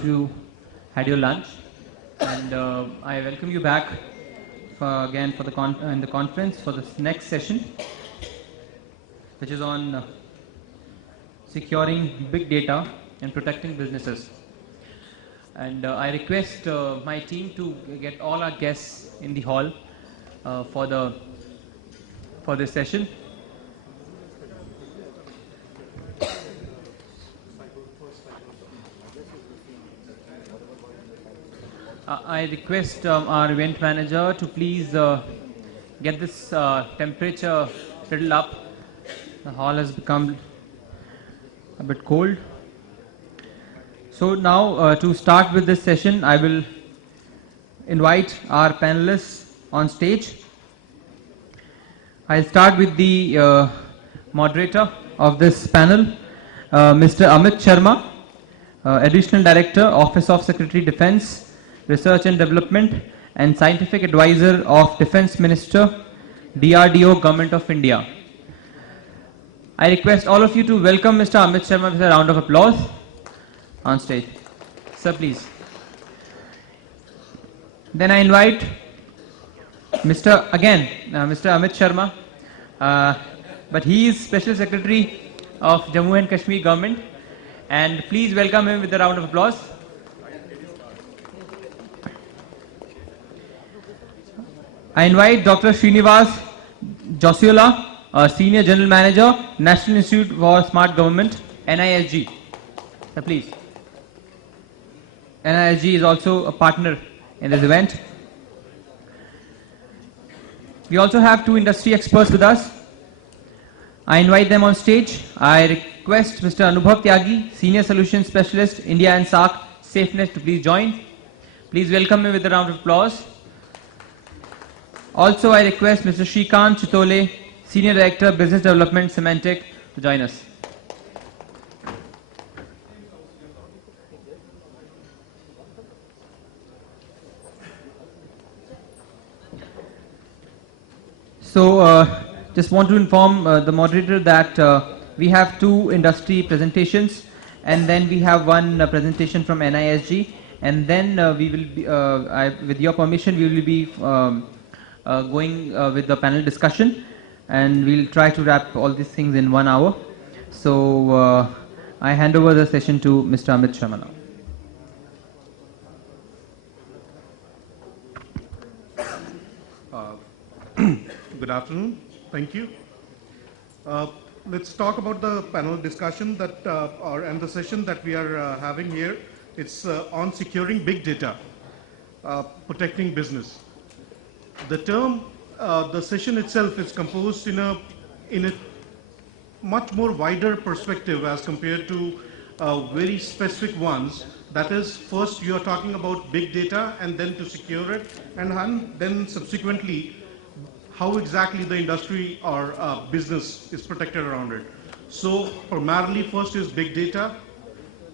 of you had your lunch, and I welcome you back again for in the conference for this next session, which is on securing big data and protecting businesses. And I request my team to get all our guests in the hall for this session. I request our event manager to please get this temperature a little up. The hall has become a bit cold. So now to start with this session, I will invite our panelists on stage. I'll start with the moderator of this panel, Mr. Amit Sharma, Additional Director, Office of Secretary Defence, Research and Development, and Scientific Advisor of Defence Minister, DRDO, Government of India. I request all of you to welcome Mr. Amit Sharma with a round of applause on stage. Sir, please. Then I invite Mr. Amit Sharma, but he is Special Secretary of Jammu and Kashmir Government, and please welcome him with a round of applause. I invite Dr. Srinivas Josiola, Senior General Manager, National Institute for Smart Government, NISG. Please. NISG is also a partner in this event. We also have two industry experts with us. I invite them on stage. I request Mr. Anubhav Tyagi, Senior Solution Specialist, India and SAARC SafeNet, to please join. Please welcome me with a round of applause. Also, I request Mr. Shrikant Chitole, Senior Director, Business Development, Symantec, to join us. So, just want to inform the moderator that we have two industry presentations, and then we have one presentation from NISG, and then we will be, with your permission, we will be going with the panel discussion, and we'll try to wrap all these things in 1 hour. So I hand over the session to Mr. Amit Sharma now. Good afternoon. Thank you. Let's talk about the panel discussion and the session that we are having here. It's on securing big data, protecting business. The term, the session itself is composed in a much more wider perspective as compared to very specific ones. That is, first you are talking about big data, and then to secure it, and then subsequently how exactly the industry or business is protected around it. So primarily first is big data,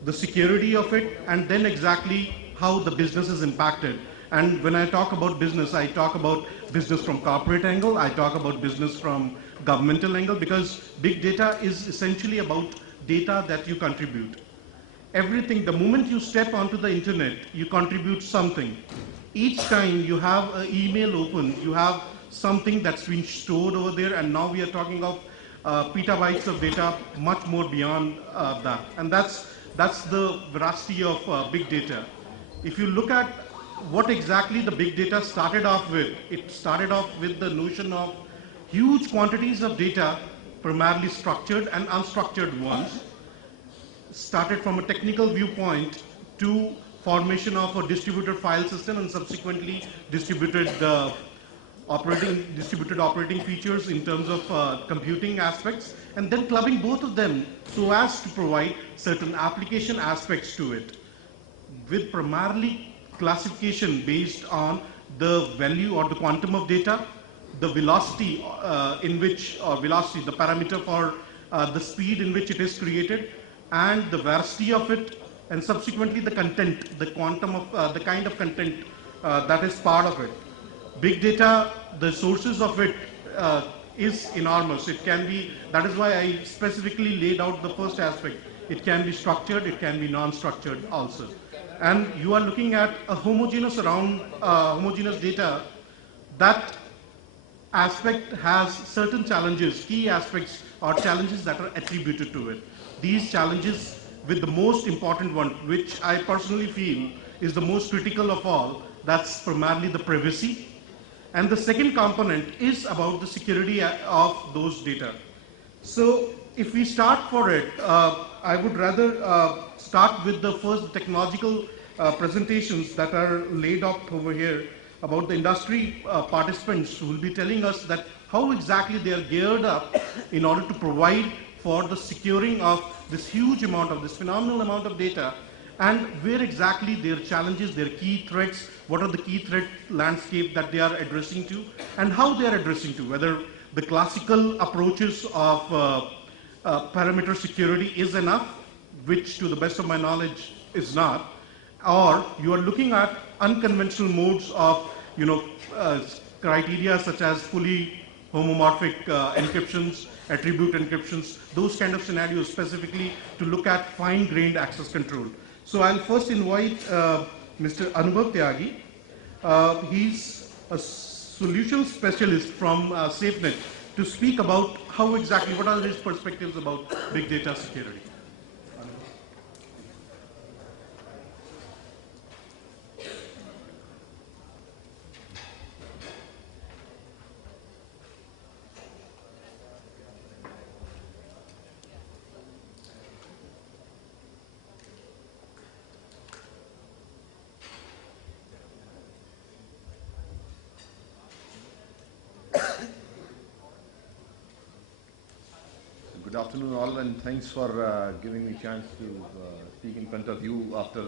the security of it, and then exactly how the business is impacted. And when I talk about business, I talk about business from corporate angle, I talk about business from governmental angle, because big data is essentially about data that you contribute. Everything, the moment you step onto the internet, you contribute something. Each time you have an email open, you have something that's been stored over there, and now we are talking of petabytes of data, much more beyond that. And that's the veracity of big data. If you look at what exactly the big data started off with, it started off with the notion of huge quantities of data, primarily structured and unstructured ones, started from a technical viewpoint to formation of a distributed file system and subsequently distributed operating features in terms of computing aspects, and then clubbing both of them so as to provide certain application aspects to it, with primarily classification based on the value or the quantum of data, the velocity the parameter for the speed in which it is created, and the veracity of it, and subsequently the content, the quantum of the kind of content that is part of it. Big data, the sources of it is enormous. It can be, that is why I specifically laid out the first aspect. It can be structured, it can be non-structured also. and you are looking at a homogeneous data, that aspect has certain challenges, key aspects or challenges that are attributed to it. These challenges, with the most important one, which I personally feel is the most critical of all, that's primarily the privacy. And the second component is about the security of those data. So if we start for it, I would rather start with the first technological presentations that are laid out over here about the industry participants who will be telling us that how exactly they are geared up in order to provide for the securing of this huge amount of, this phenomenal amount of data, and where exactly their challenges, their key threats, what are the key threat landscape that they are addressing to, and how they are addressing to, whether the classical approaches of parameter security is enough, which to the best of my knowledge is not, or you are looking at unconventional modes of, criteria such as fully homomorphic encryptions, attribute encryptions, those kind of scenarios specifically to look at fine-grained access control. So I'll first invite Mr. Anubhav Tyagi. He's a solution specialist from SafeNet to speak about how exactly, what are his perspectives about big data security. Good afternoon all, and thanks for giving me a chance to speak in front of you after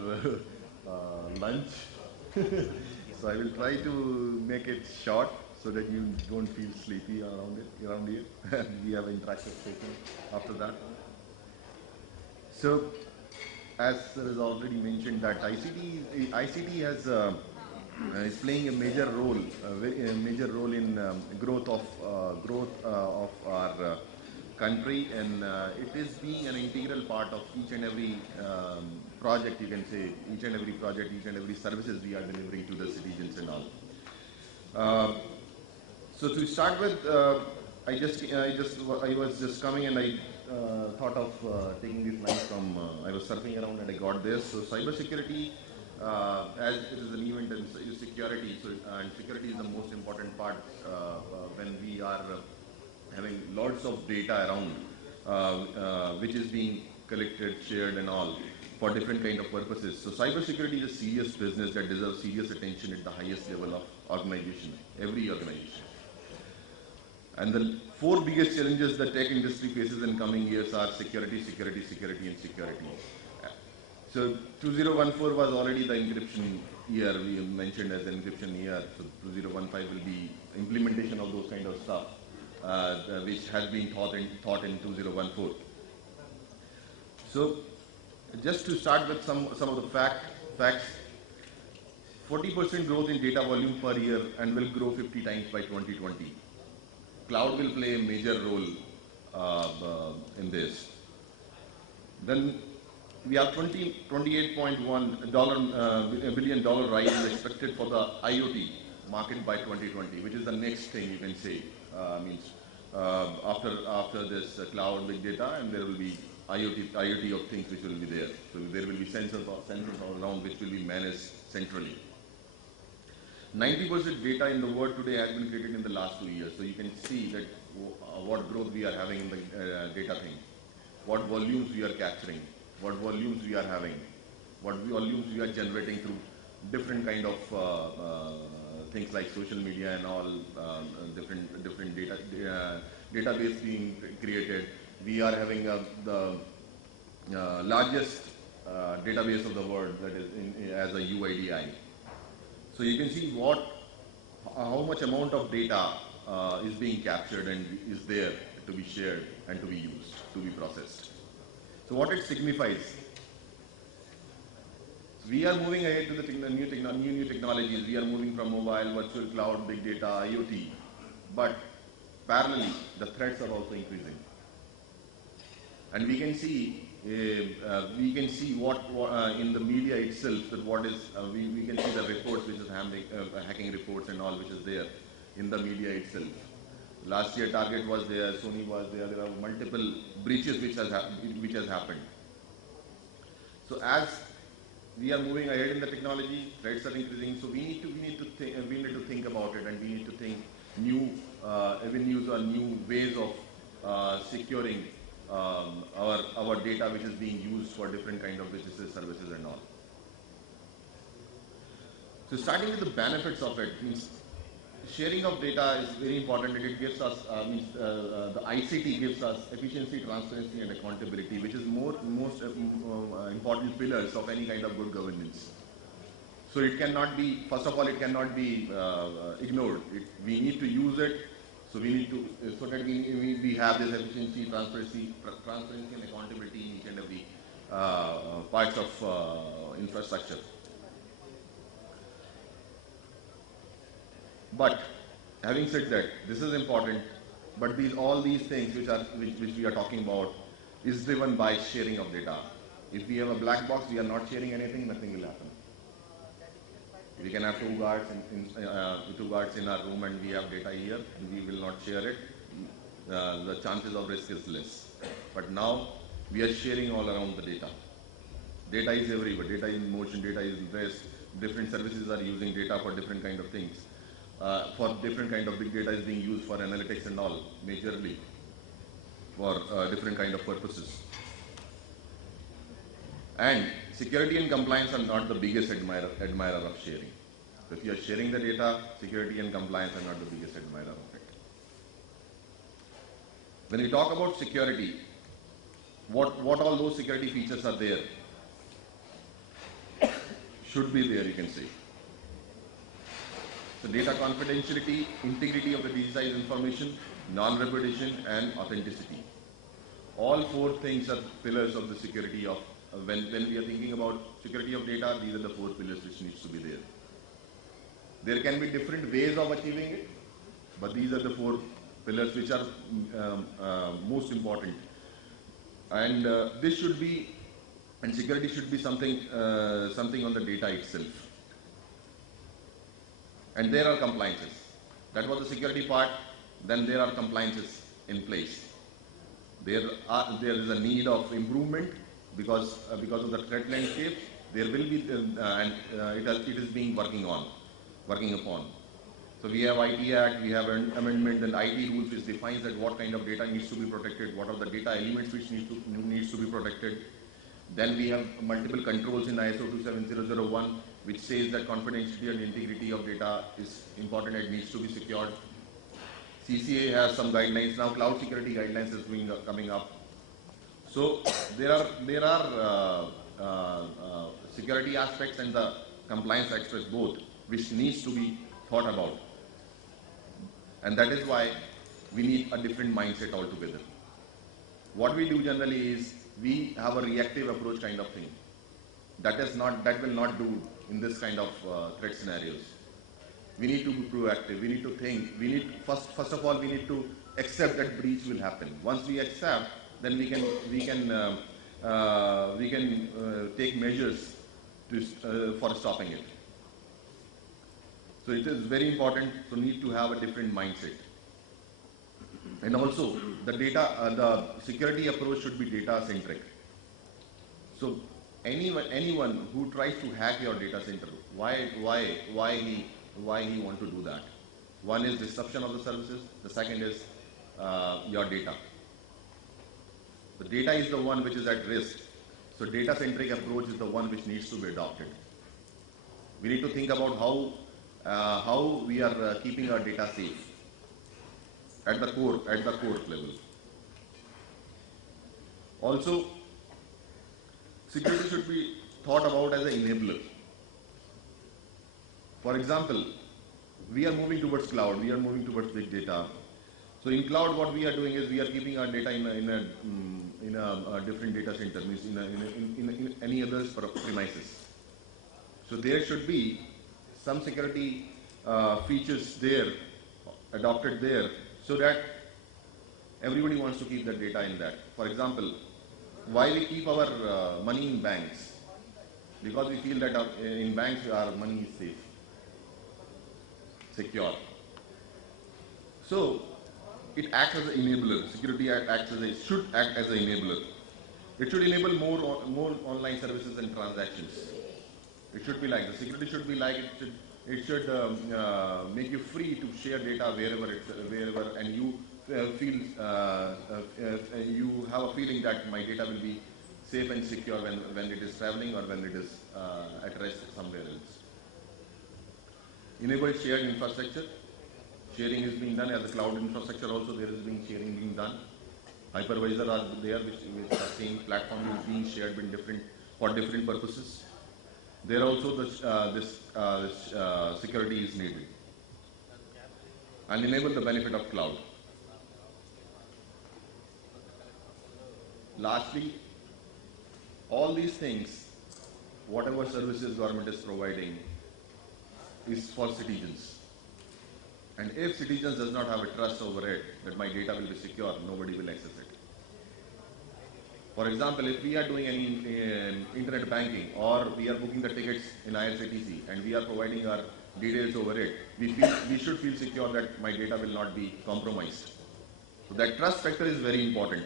lunch. So I will try to make it short so that you don't feel sleepy around here. We have an interactive session after that. So as is already mentioned, that ICT has is playing a major role, in growth of our country, and it is being an integral part of each and every project, you can say, each and every project, each and every services we are delivering to the citizens and all. So to start with, I was just coming and I thought of taking this line from, I was surfing around and I got this. So cybersecurity, as it is an event in security, so and security is the most important part when we are having lots of data around, which is being collected, shared and all for different kind of purposes. So cybersecurity is a serious business that deserves serious attention at the highest level of organization, every organization. And the four biggest challenges the tech industry faces in coming years are security, security, security and security. So 2014 was already the encryption year, we mentioned as an encryption year. So 2015 will be implementation of those kind of stuff. Which has been taught in 2014. So, just to start with some of the facts, 40% growth in data volume per year and will grow 50 times by 2020. Cloud will play a major role in this. Then we have $28.1 billion rise expected for the IoT market by 2020, which is the next thing you can say. After this cloud big data, and there will be IoT of things which will be there. So there will be sensors all around which will be managed centrally. 90% data in the world today has been created in the last 2 years. So you can see that what growth we are having in the data thing, what volumes we are capturing, what volumes we are having, what volumes we are generating through different kind of things like social media and all, different database being created. We are having the largest database of the world, that is as a UIDI. So you can see how much amount of data is being captured and is there to be shared and to be used, to be processed. So what it signifies? We are moving ahead to the new technologies. We are moving from mobile, virtual cloud, big data, IoT. But parallelly, the threats are also increasing. And we can see we can see what in the media itself, that what is, we can see the reports, which is hacking reports and all, which is there in the media itself. Last year Target was there, Sony was there, there are multiple breaches which has happened. So as we are moving ahead in the technology, threats are increasing, so we need to think about it, and we need to think new avenues or new ways of securing our data, which is being used for different kind of businesses, services and all. So starting with the benefits of it, means sharing of data is very important, and it gives us, the ICT gives us efficiency, transparency and accountability, which is most important pillars of any kind of good governance. So it cannot be, first of all, it cannot be ignored. We need to use it, so we need to, so that we have this efficiency, transparency and accountability in each and every parts of infrastructure. But having said that, this is important, but all these things which we are talking about is driven by sharing of data. If we have a black box, we are not sharing anything, nothing will happen. We can have two guards in our room and we have data here, and we will not share it. The chances of risk is less. But now we are sharing all around the data. Data is everywhere. Data is in motion, data is in rest. Different services are using data for different kind of things. For different kind of big data is being used for analytics and all, majorly for different kind of purposes. And security and compliance are not the biggest admirer of sharing. So if you are sharing the data, security and compliance are not the biggest admirer of it. When we talk about security, what all those security features are there? Should be there, you can say. So data confidentiality, integrity of the digitized information, non-repudiation and authenticity. All four things are pillars of the security of, when we are thinking about security of data, these are the four pillars which needs to be there. There can be different ways of achieving it, but these are the four pillars which are most important. And this should be, and security should be something on the data itself. And there are compliances. That was the security part. Then there are compliances in place. There is a need of improvement because of the threat landscape. There will be, and it is being working upon. So we have IT Act, we have an amendment and IT rules which defines that what kind of data needs to be protected, what are the data elements which needs to be protected. Then we have multiple controls in ISO 27001, which says that confidentiality and integrity of data is important and needs to be secured. CCA has some guidelines now. Cloud security guidelines is coming up. So there are security aspects and the compliance aspects both, which needs to be thought about. And that is why we need a different mindset altogether. What we do generally is we have a reactive approach kind of thing. That will not do in this kind of threat scenarios. We need to be proactive. We need to think. We need first of all we need to accept that breach will happen. Once we accept, then we can take measures for stopping it. So it is very important to need to have a different mindset. And also the the security approach should be data centric. So anyone who tries to hack your data center, why he want to do that? One is disruption of the services. The second is your data. The data is the one which is at risk. So data centric approach is the one which needs to be adopted. We need to think about how we are keeping our data safe at the core level. Also, security should be thought about as an enabler. For example, we are moving towards cloud, we are moving towards big data. So in cloud, what we are doing is we are keeping our data in a different data center, means in any other premises. So there should be some security features there, adopted there, so that everybody wants to keep their data in that. For example, why we keep our money in banks? Because we feel that in banks our money is safe, secure. So it acts as an enabler. Security should act as an enabler. It should enable more online services and transactions. It should be like the security should be like it should make you free to share data wherever, and you feel you have a feeling that my data will be safe and secure when it is traveling or when it is at rest somewhere else. Enable shared infrastructure. Sharing is being done as a cloud infrastructure. Also, there is being sharing being done. Hypervisor are there, which the same platform is being shared for different purposes. There also this security is needed. And enable the benefit of cloud. Lastly, all these things, whatever services government is providing, is for citizens. And if citizens does not have a trust over it, that my data will be secure, nobody will access it. For example, if we are doing any internet banking, or we are booking the tickets in IRCTC and we are providing our details over it, we should feel secure that my data will not be compromised. So that trust factor is very important.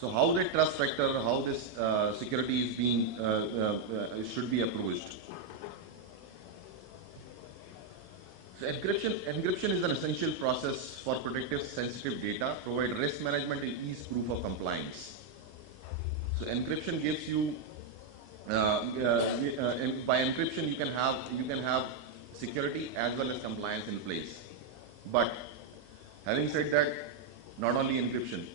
So how that trust factor, how this security is being should be approached. So encryption is an essential process for protective sensitive data, provide risk management and ease proof of compliance. So encryption gives you, by encryption you can have security as well as compliance in place. But having said that, not only encryption,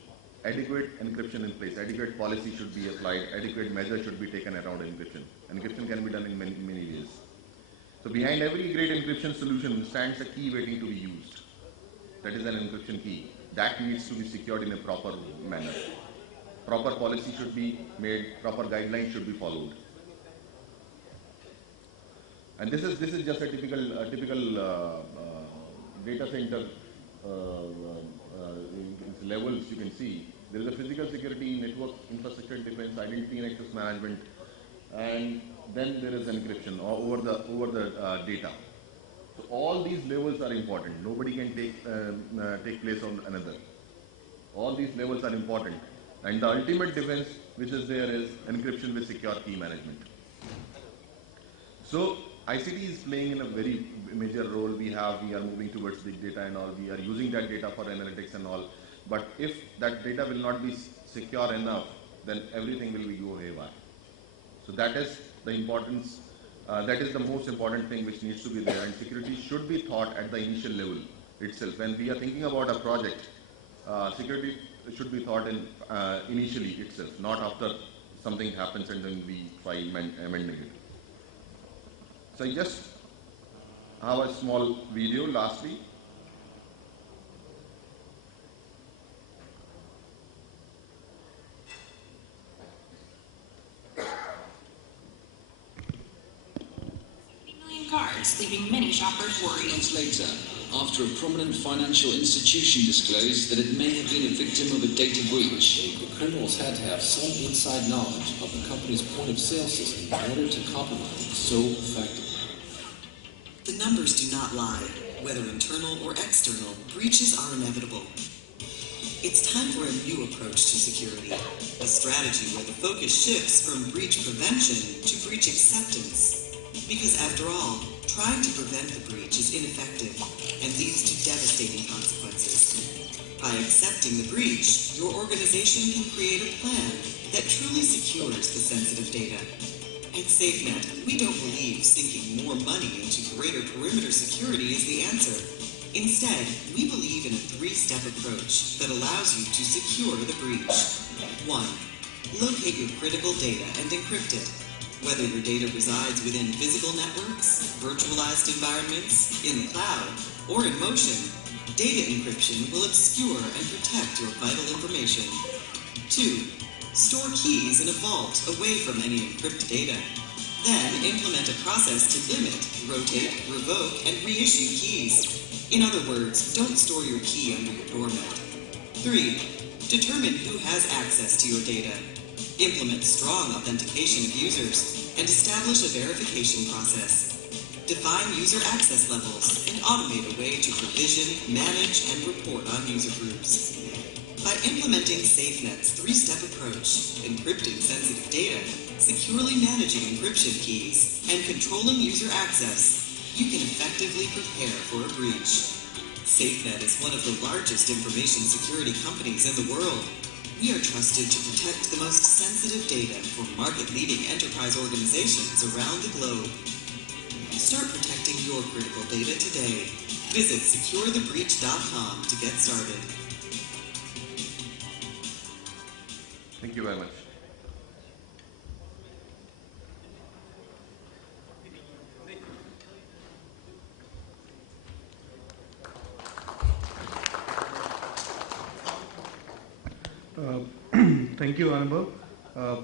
adequate encryption in place, adequate policy should be applied, adequate measures should be taken around encryption. Encryption can be done in many ways. So behind every great encryption solution stands a key waiting to be used. That is an encryption key. That needs to be secured in a proper manner. Proper policy should be made, proper guidelines should be followed. And this is just a typical data center levels you can see. There is a physical security, network infrastructure defense, identity and access management, and then there is encryption over the data. So all these levels are important. Nobody can take place on another. All these levels are important. And the ultimate defense which is there is encryption with secure key management. So ICT is playing in a very major role. We are moving towards big data and all. We are using that data for analytics and all. But if that data will not be secure enough, then everything will go haywire. So that is the importance, that is the most important thing which needs to be there, and security should be thought at the initial level itself. When we are thinking about a project, security should be thought in initially itself, not after something happens and then we try amending it. So I just have a small video lastly. Cards, leaving many shoppers worried. Months later, after a prominent financial institution disclosed that it may have been a victim of a data breach, the criminals had to have some inside knowledge of the company's point-of-sale system in order to compromise it so effectively. The numbers do not lie. Whether internal or external, breaches are inevitable. It's time for a new approach to security, a strategy where the focus shifts from breach prevention to breach acceptance. Because after all, trying to prevent the breach is ineffective and leads to devastating consequences. By accepting the breach, your organization can create a plan that truly secures the sensitive data. At SafeNet, we don't believe sinking more money into greater perimeter security is the answer. Instead, we believe in a three-step approach that allows you to secure the breach. 1. Locate your critical data and encrypt it. Whether your data resides within physical networks, virtualized environments, in the cloud, or in motion, data encryption will obscure and protect your vital information. 2. Store keys in a vault away from any encrypted data. Then implement a process to limit, rotate, revoke, and reissue keys. In other words, don't store your key under your doormat. 3. Determine who has access to your data. Implement strong authentication of users and establish a verification process. Define user access levels and automate a way to provision, manage, and report on user groups. By implementing SafeNet's three-step approach, encrypting sensitive data, securely managing encryption keys, and controlling user access, you can effectively prepare for a breach. SafeNet is one of the largest information security companies in the world. We are trusted to protect the most sensitive data for market-leading enterprise organizations around the globe. Start protecting your critical data today. Visit SecureTheBreach.com to get started. Thank you very much. Thank you, Anubhav,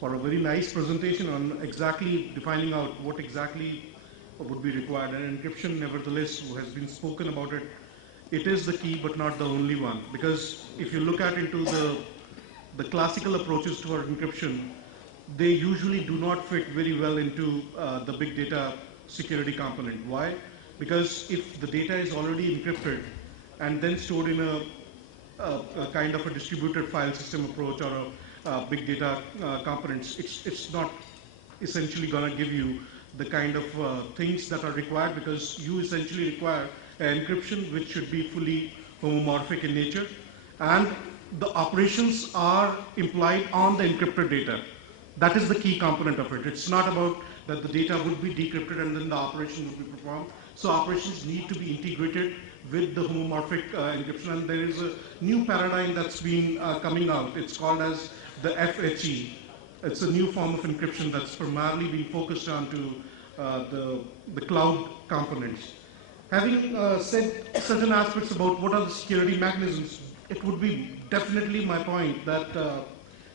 for a very nice presentation on exactly defining out what exactly would be required. And encryption, nevertheless, has been spoken about it. It is the key, but not the only one. Because if you look at into the classical approaches toward encryption, they usually do not fit very well into the big data security component. Why? Because if the data is already encrypted and then stored in a kind of a distributed file system approach or a big data components, it's not essentially going to give you the kind of things that are required, because you essentially require encryption which should be fully homomorphic in nature, and the operations are implied on the encrypted data. That is the key component of it. It's not about that the data would be decrypted and then the operation would be performed. So operations need to be integrated with the homomorphic encryption, and there is a new paradigm that's been coming out. It's called as the FHE. It's a new form of encryption that's primarily been focused on to the cloud components. Having said certain aspects about what are the security mechanisms, it would be definitely my point that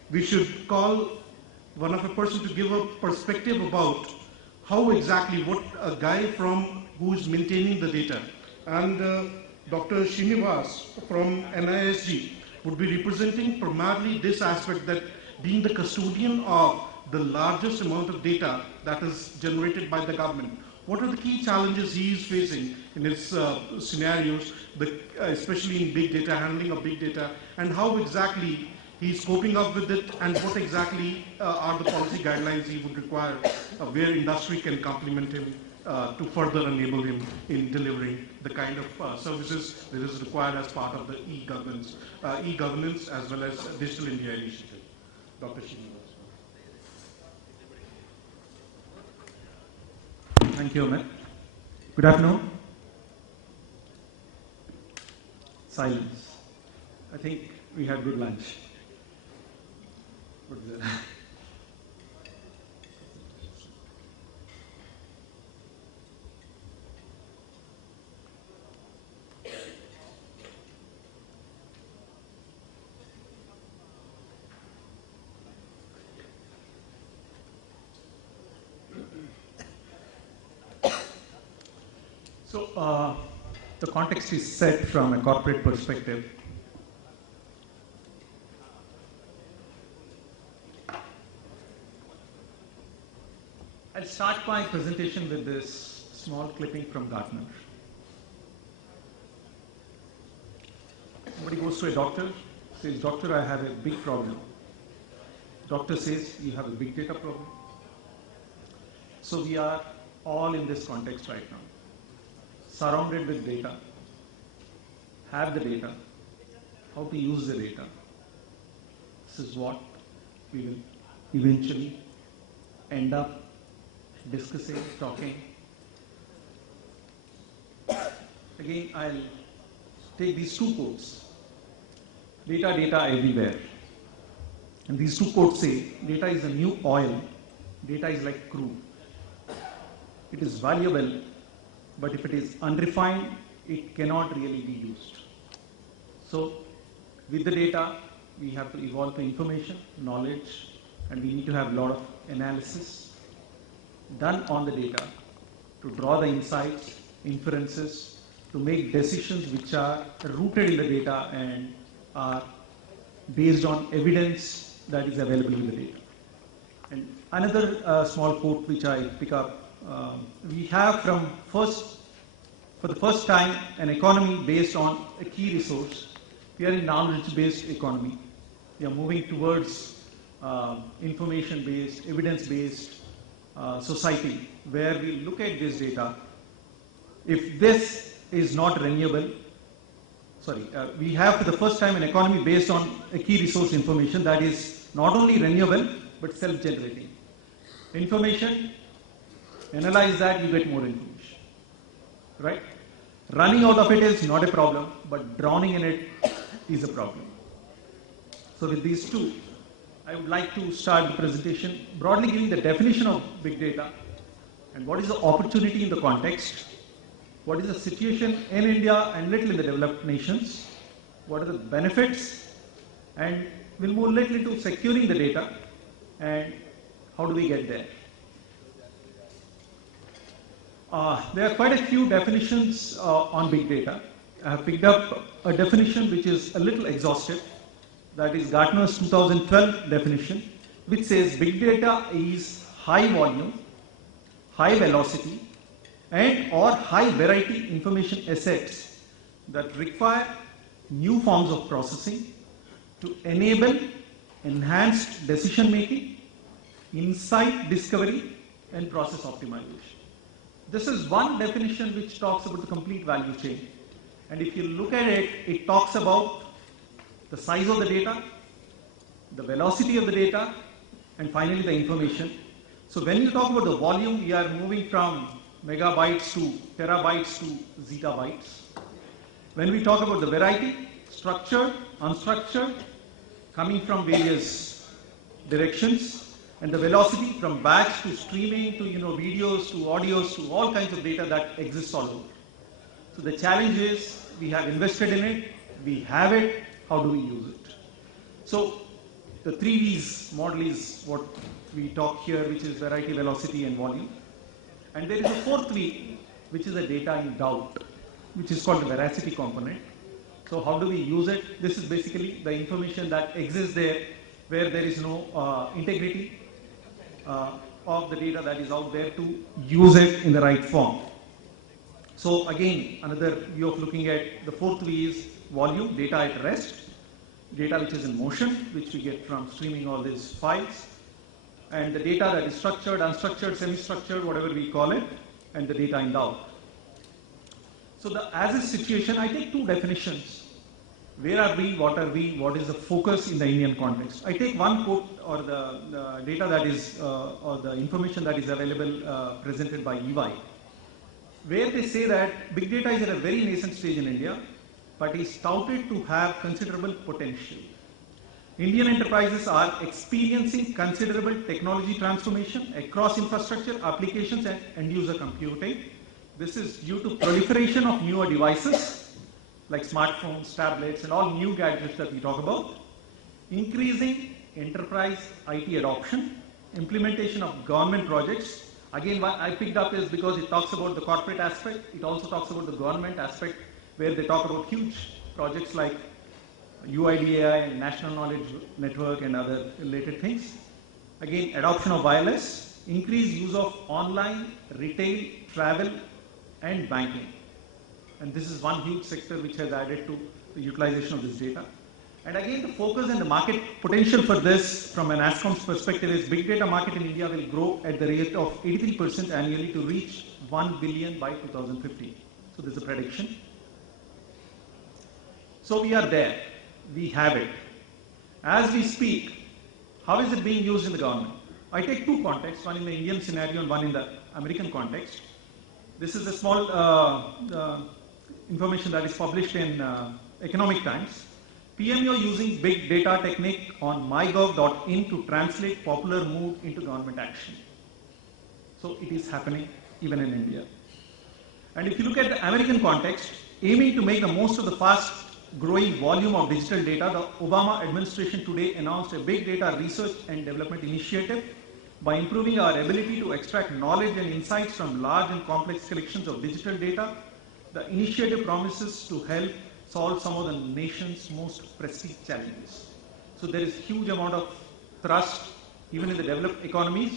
we should call one of a person to give a perspective about how exactly, what a guy from who is maintaining the data. And Dr. Srinivas from NISG would be representing primarily this aspect, that being the custodian of the largest amount of data that is generated by the government. What are the key challenges he is facing in his scenarios, especially in big data, handling of big data, and how exactly he's coping up with it, and what exactly are the policy guidelines he would require where industry can complement him to further enable him in delivering the kind of services that is required as part of the e-governance as well as Digital India initiative. Dr. Srinivas. Thank you, Amit. Good afternoon. Silence. I think we had good lunch. What is it? So, the context is set from a corporate perspective. I'll start my presentation with this small clipping from Gartner. Somebody goes to a doctor, says, "Doctor, I have a big problem." Doctor says, "You have a big data problem." So we are all in this context right now, surrounded with data, have the data, how to use the data. This is what we will eventually end up discussing, talking. Again, I'll take these two quotes. Data, data everywhere. And these two quotes say, data is the new oil, data is like crude. It is valuable, but if it is unrefined, it cannot really be used. So, with the data, we have to evolve to information, knowledge, and we need to have a lot of analysis done on the data to draw the insights, inferences, to make decisions which are rooted in the data and are based on evidence that is available in the data. And another small quote which I pick up, we have for the first time an economy based on a key resource. We are a knowledge-based economy. We are moving towards information-based, evidence-based society where we look at this data. If this is not renewable, we have for the first time an economy based on a key resource information that is not only renewable but self-generating. Information, analyze that, you get more information. Right? Running out of it is not a problem, but drowning in it is a problem. So with these two, I would like to start the presentation broadly giving the definition of big data and what is the opportunity in the context, what is the situation in India and little in the developed nations, what are the benefits, and we'll move a little into securing the data and how do we get there. There are quite a few definitions on big data. I have picked up a definition which is a little exhaustive. That is Gartner's 2012 definition, which says big data is high volume, high velocity, and or high variety information assets that require new forms of processing to enable enhanced decision making, insight discovery, and process optimization. This is one definition which talks about the complete value chain. And if you look at it, it talks about the size of the data, the velocity of the data, and finally the information. So when you talk about the volume, we are moving from megabytes to terabytes to zettabytes. When we talk about the variety, structured, unstructured, coming from various directions, and the velocity from batch to streaming to videos to audios to all kinds of data that exists all over. So the challenge is we have invested in it, we have it, how do we use it? So the 3 V's model is what we talk here, which is variety, velocity, and volume. And there is a 4th V, which is a data in doubt, which is called the veracity component. So how do we use it? This is basically the information that exists there where there is no integrity of the data that is out there to use it in the right form. So again, another view of looking at the 4th V is volume, data at rest, data which is in motion, which we get from streaming all these files, and the data that is structured, unstructured, semi-structured, whatever we call it, and the data in doubt. So as a situation, I take 2 definitions. Where are we, what are we, what is the focus in the Indian context? I take one quote or the data that is, or the information that is available presented by EY, where they say that big data is at a very nascent stage in India, but is touted to have considerable potential. Indian enterprises are experiencing considerable technology transformation across infrastructure, applications, and end-user computing. This is due to proliferation of newer devices like smartphones, tablets, and all new gadgets that we talk about, increasing enterprise IT adoption, implementation of government projects. Again, what I picked up is because it talks about the corporate aspect, it also talks about the government aspect, where they talk about huge projects like UIDAI and National Knowledge Network and other related things. Again, adoption of wireless, increased use of online, retail, travel, and banking. And this is one huge sector which has added to the utilization of this data. And again, the focus and the market potential for this from an ASCOM's perspective is big data market in India will grow at the rate of 83% annually to reach 1 billion by 2050. So there's a prediction. So we are there. We have it. As we speak, how is it being used in the government? I take 2 contexts, one in the Indian scenario and one in the American context. This is a small information that is published in Economic Times. PMO using big data technique on mygov.in to translate popular mood into government action. So it is happening even in India. And if you look at the American context, aiming to make the most of the fast growing volume of digital data, the Obama administration today announced a big data research and development initiative. By improving our ability to extract knowledge and insights from large and complex collections of digital data, the initiative promises to help solve some of the nation's most pressing challenges. So there is huge amount of thrust even in the developed economies,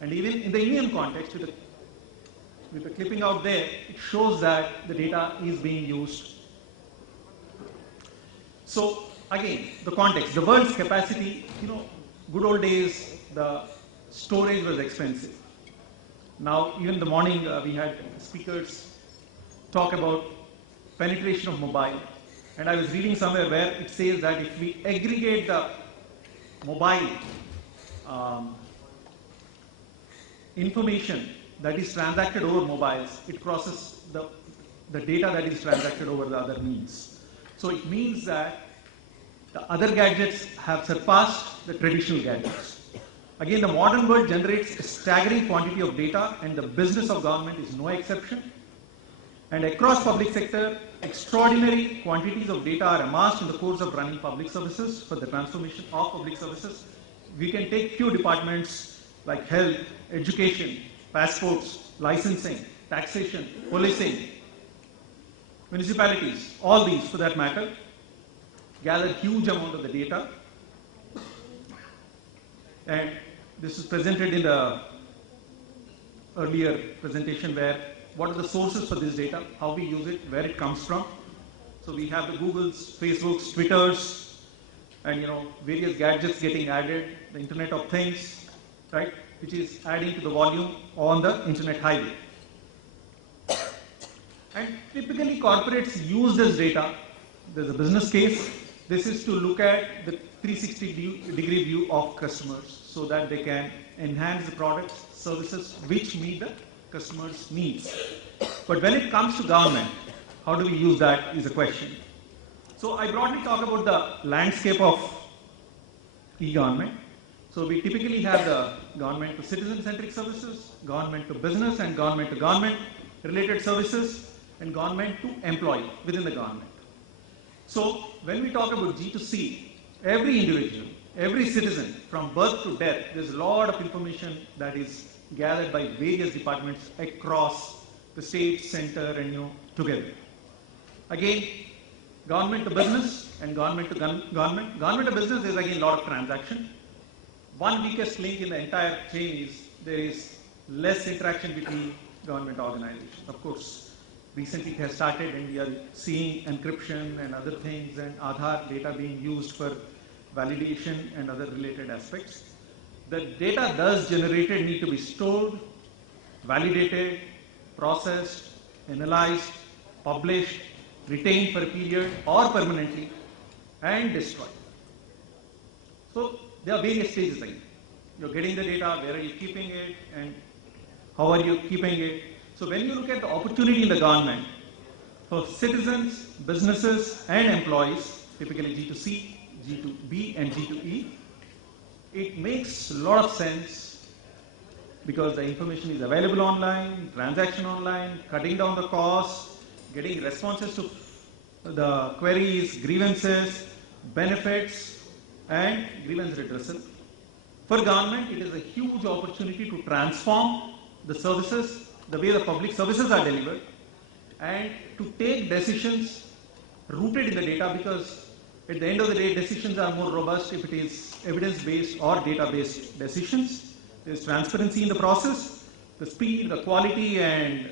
and even in the Indian context with the clipping out there, it shows that the data is being used. So again, the context, the world's capacity, good old days, the storage was expensive. Now, even the morning we had speakers talk about penetration of mobile. And I was reading somewhere where it says that if we aggregate the mobile information that is transacted over mobiles, it crosses the data that is transacted over the other means. So it means that the other gadgets have surpassed the traditional gadgets. Again, the modern world generates a staggering quantity of data, and the business of government is no exception. And across public sector, extraordinary quantities of data are amassed in the course of running public services for the transformation of public services. We can take few departments like health, education, passports, licensing, taxation, policing, municipalities, all these for that matter, gather huge amount of the data. And this is presented in the earlier presentation where what are the sources for this data, how we use it, where it comes from. So we have the Googles, Facebooks, Twitters, and various gadgets getting added, the Internet of Things, right, which is adding to the volume on the Internet highway. And typically corporates use this data. There's a business case. This is to look at the 360-degree view of customers so that they can enhance the products, services which meet the customers' needs. But when it comes to government, how do we use that is a question. So I broadly talk about the landscape of e-government. So we typically have the government to citizen-centric services, government to business and government to government related services, and government to employee within the government. So when we talk about G2C, every individual, every citizen from birth to death, there's a lot of information that is gathered by various departments across the state, center, and together. Again, government to business and government to government. Government to business is again a lot of transaction. One weakest link in the entire chain is there is less interaction between government organizations. Of course, recently it has started and we are seeing encryption and other things and Aadhaar data being used for validation and other related aspects. The data thus generated need to be stored, validated, processed, analyzed, published, retained for a period or permanently, and destroyed. So there are various stages again. You're getting the data, where are you keeping it, and how are you keeping it? So when you look at the opportunity in the government for citizens, businesses, and employees, typically G2C, G2B, and G2E, it makes a lot of sense because the information is available online, transaction online, cutting down the costs, getting responses to the queries, grievances, benefits, and grievance redressal. For government, it is a huge opportunity to transform the services, the way the public services are delivered, and to take decisions rooted in the data, because at the end of the day, decisions are more robust if it is evidence-based or data-based decisions. There is transparency in the process, the speed, the quality, and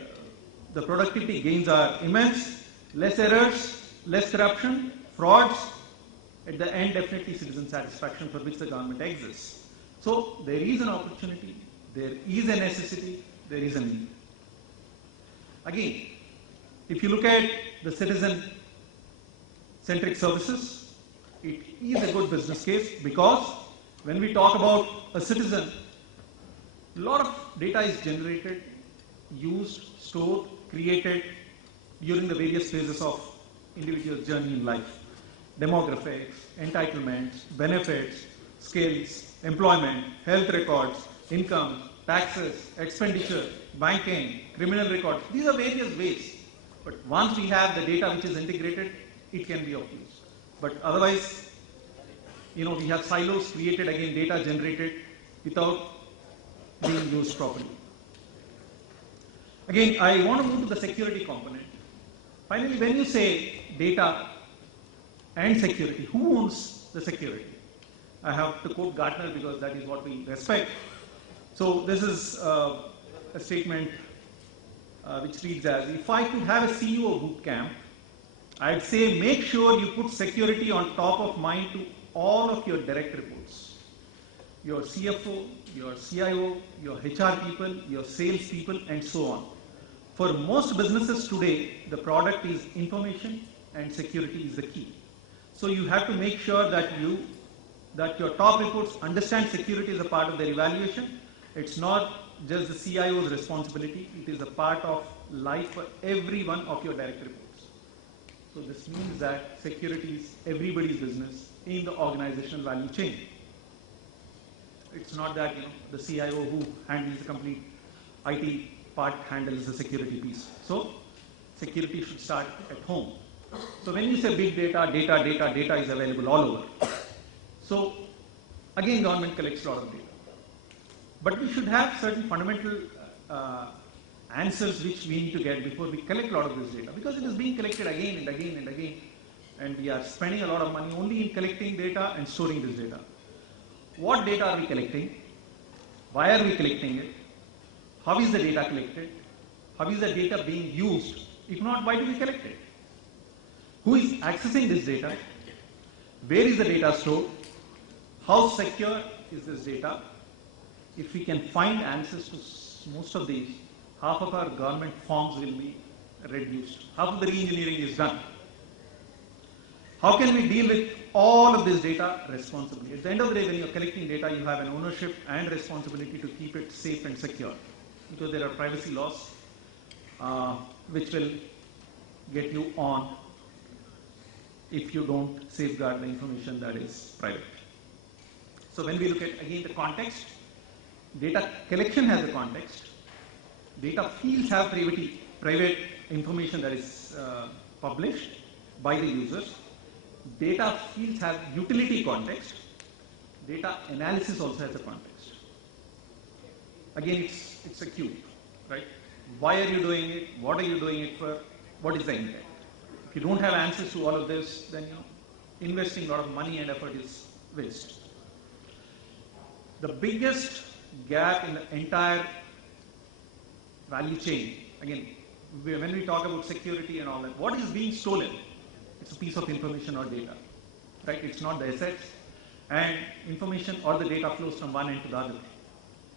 the productivity gains are immense, less errors, less corruption, frauds, at the end definitely citizen satisfaction for which the government exists. So there is an opportunity, there is a necessity, there is a need. Again, if you look at the citizen-centric services, it is a good business case because when we talk about a citizen, a lot of data is generated, used, stored, created during the various phases of individual's journey in life. Demographics, entitlements, benefits, skills, employment, health records, income, taxes, expenditure, banking, criminal records. These are various ways. But once we have the data which is integrated, it can be of use. But otherwise, we have silos created, again, data generated without being used properly. Again, I want to move to the security component. Finally, when you say data and security, who owns the security? I have to quote Gartner because that is what we respect. So this is a statement which reads as, if I could have a CEO boot camp, I'd say make sure you put security on top of mind to all of your direct reports. Your CFO, your CIO, your HR people, your sales people, and so on. For most businesses today, the product is information and security is the key. So you have to make sure that your top reports understand security as a part of their evaluation. It's not just the CIO's responsibility, it is a part of life for every one of your direct reports. So this means that security is everybody's business in the organizational value chain. It's not that the CIO who handles the complete IT part handles the security piece. So security should start at home. So when you say big data is available all over. So again, government collects a lot of data. But we should have certain fundamental answers which we need to get before we collect a lot of this data, because it is being collected again and again and again, and we are spending a lot of money only in collecting data and storing this data. What data are we collecting? Why are we collecting it? How is the data collected? How is the data being used? If not, why do we collect it? Who is accessing this data? Where is the data stored? How secure is this data? If we can find answers to most of these, half of our government forms will be reduced. Half of the re-engineering is done. How can we deal with all of this data responsibly? At the end of the day, when you're collecting data, you have an ownership and responsibility to keep it safe and secure, because there are privacy laws which will get you on if you don't safeguard the information that is private. So when we look at, again, the context, data collection has a context. Data fields have private information that is published by the users. Data fields have utility context. Data analysis also has a context. Again, it's a cube, right? Why are you doing it? What are you doing it for? What is the intent? If you don't have answers to all of this, then investing a lot of money and effort is waste. The biggest gap in the entire value chain, again, when we talk about security and all that, what is being stolen? It's a piece of information or data, right? It's not the assets, and information or the data flows from one end to the other.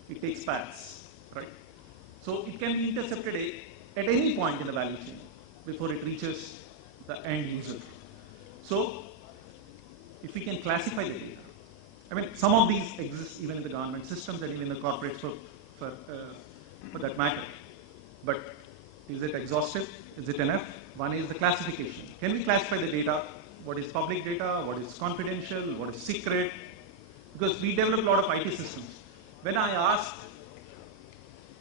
It takes paths, right? So it can be intercepted at any point in the value chain before it reaches the end user. So if we can classify the data, I mean, some of these exist even in the government systems and even in the corporates for that matter. But is it exhaustive? Is it enough? One is the classification. Can we classify the data? What is public data? What is confidential? What is secret? Because we develop a lot of IT systems. When I ask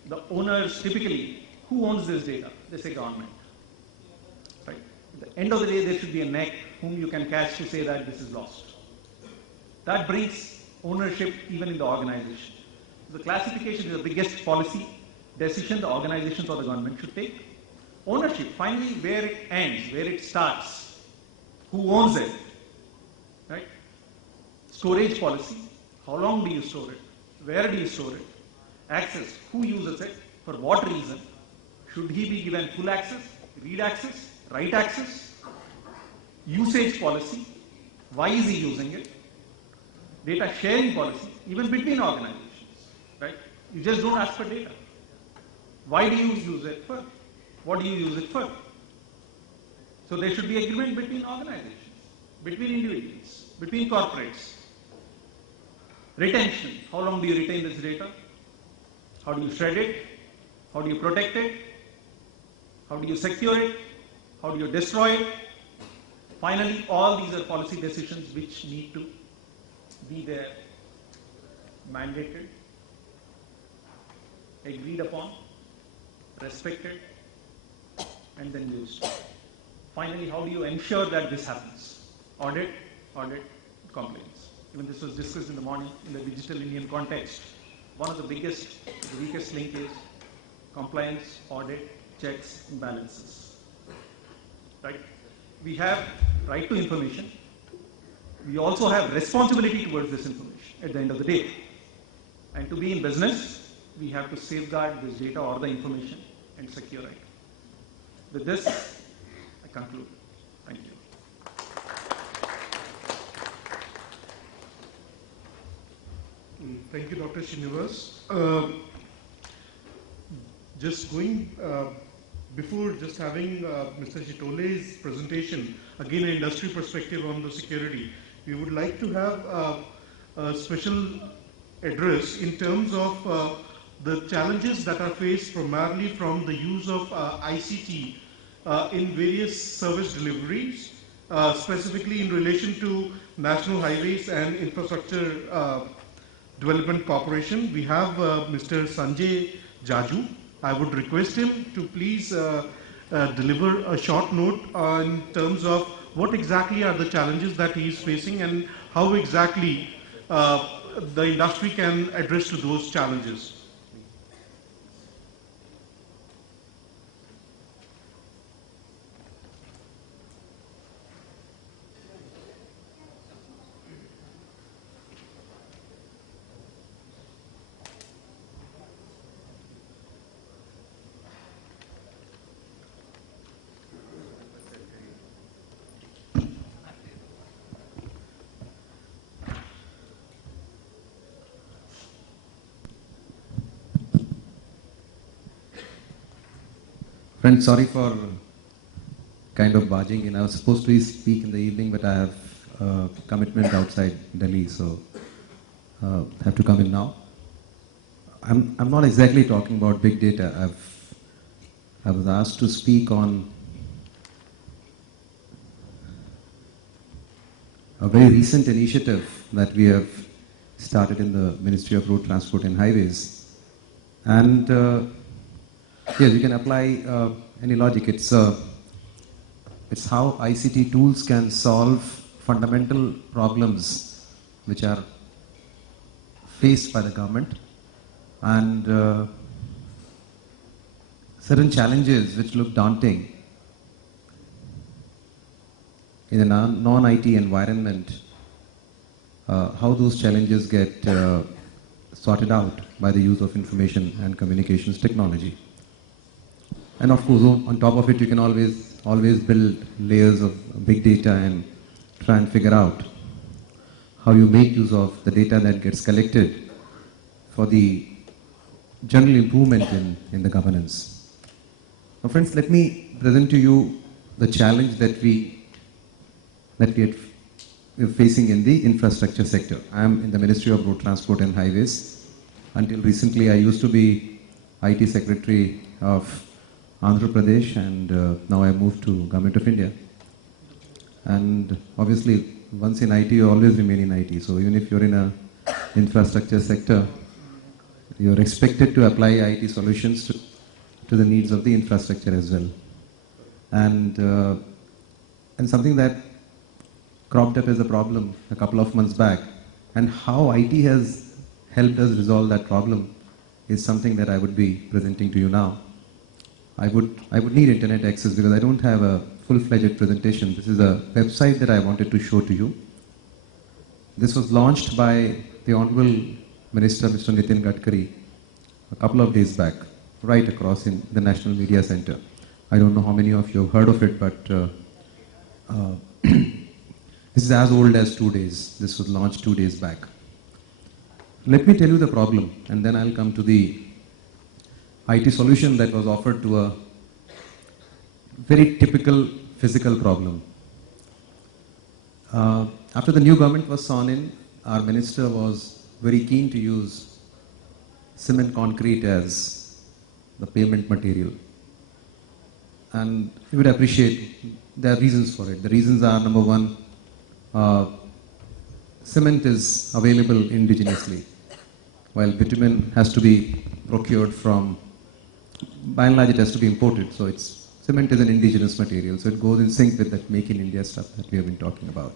the owners typically, who owns this data? They say government. Right? At the end of the day, there should be a neck whom you can catch to say that this is lost. That brings ownership even in the organization. The classification is the biggest policy decision the organizations or the government should take. Ownership, finally where it ends, where it starts, who owns it, right? Storage policy, how long do you store it, where do you store it, access, who uses it, for what reason, should he be given full access, read access, write access, usage policy, why is he using it, data sharing policy, even between organizations, right? You just don't ask for data. Why do you use it for? What do you use it for? So there should be agreement between organizations, between individuals, between corporates. Retention, how long do you retain this data? How do you shred it? How do you protect it? How do you secure it? How do you destroy it? Finally, all these are policy decisions which need to be there, mandated, agreed upon, respected, and then used. Finally, how do you ensure that this happens? Audit, compliance. Even this was discussed in the morning in the digital Indian context. One of the biggest, the weakest link is compliance, audit, checks, and balances. Right? We have right to information. we also have responsibility towards this information at the end of the day. And to be in business, we have to safeguard this data or the information and secure it. With this, I conclude. Thank you. Thank you, Dr. Srinivas. Just going, before just having Mr. Chitole's presentation, again an industry perspective on the security, we would like to have a special address in terms of the challenges that are faced primarily from the use of ICT in various service deliveries, specifically in relation to National Highways and Infrastructure Development Corporation. We have Mr. Sanjay Jaju. I would request him to please deliver a short note in terms of what exactly are the challenges that he is facing and how exactly the industry can address to those challenges. Friends, sorry for kind of barging in. I was supposed to speak in the evening, but I have a commitment outside Delhi, so have to come in now. I'm not exactly talking about big data. I was asked to speak on a very recent initiative that we have started in the Ministry of Road Transport and Highways. And yes, you can apply any logic. It's how ICT tools can solve fundamental problems which are faced by the government, and certain challenges which look daunting in a non-IT environment, how those challenges get sorted out by the use of information and communications technology. And of course, on top of it, you can always build layers of big data and try and figure out how you make use of the data that gets collected for the general improvement in the governance. Now friends, let me present to you the challenge that we're facing in the infrastructure sector. I am in the Ministry of Road Transport and Highways. Until recently, I used to be IT Secretary of Andhra Pradesh, and now I moved to Government of India. And obviously, once in IT, you always remain in IT. So even if you're in a infrastructure sector, you're expected to apply IT solutions to the needs of the infrastructure as well. And something that cropped up as a problem a couple of months back, and how IT has helped us resolve that problem is something that I would be presenting to you now. I would need internet access because I don't have a full-fledged presentation. This is a website that I wanted to show to you. This was launched by the Honorable Minister, Mr. Nitin Gadkari, a couple of days back, right across in the National Media Center. I don't know how many of you have heard of it, but this is as old as 2 days. This was launched 2 days back. Let me tell you the problem, and then I'll come to the IT solution that was offered to a very typical physical problem. After the new government was sworn in, our minister was very keen to use cement concrete as the pavement material. And we would appreciate there are reasons for it. The reasons are, number one, cement is available indigenously, while bitumen has to be procured from, by and large it has to be imported. So cement is an indigenous material, so it goes in sync with that Make in India stuff that we have been talking about.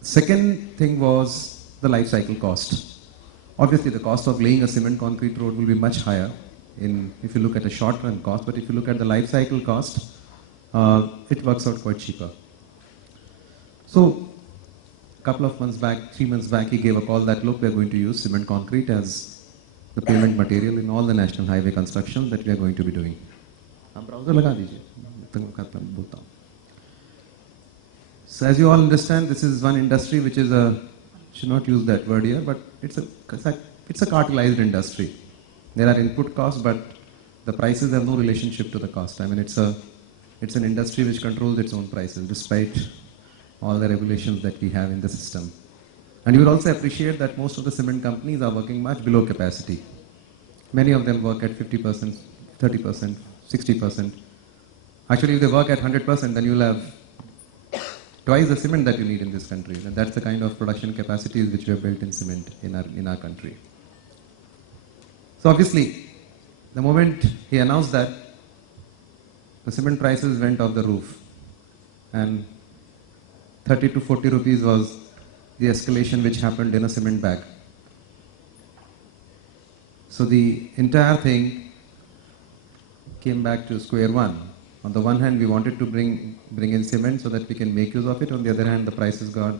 Second thing was the life cycle cost. Obviously the cost of laying a cement concrete road will be much higher if you look at a short run cost, but if you look at the life cycle cost, it works out quite cheaper. So couple of months back, 3 months back, he gave a call that, look, we are going to use cement concrete as the pavement material in all the national highway construction that we are going to be doing. So as you all understand, this is one industry which is a, should not use that word here, but it's a cartelized industry. There are input costs, but the prices have no relationship to the cost. I mean, it's an industry which controls its own prices, despite all the regulations that we have in the system. And you will also appreciate that most of the cement companies are working much below capacity. Many of them work at 50%, 30%, 60%. Actually, if they work at 100%, then you will have twice the cement that you need in this country. And that's the kind of production capacities which we have built in cement in our country. So obviously, the moment he announced that, the cement prices went off the roof. And 30 to 40 rupees was the escalation which happened in a cement bag. So the entire thing came back to square one. On the one hand, we wanted to bring in cement so that we can make use of it. On the other hand, the prices got,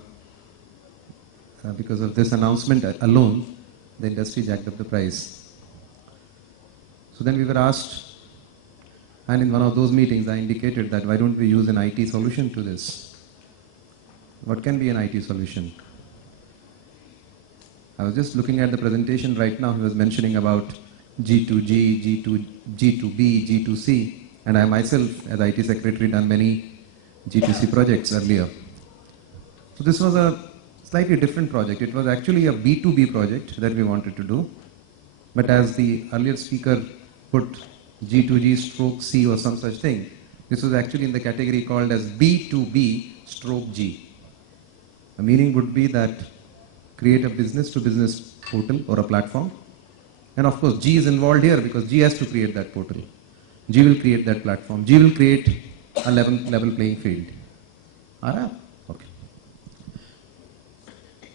because of this announcement alone, the industry jacked up the price. So then we were asked, and in one of those meetings I indicated that why don't we use an IT solution to this? What can be an IT solution? I was just looking at the presentation right now. He was mentioning about G2G, G2B, G2C, and I myself, as IT secretary, done many G2C projects earlier. So this was a slightly different project. It was actually a B2B project that we wanted to do. But as the earlier speaker put G2G stroke C or some such thing, this was actually in the category called as B2B stroke G. The meaning would be that create a business-to-business portal or a platform. And of course, G is involved here because G has to create that portal. G will create that platform. G will create a level playing field. Alright? Okay.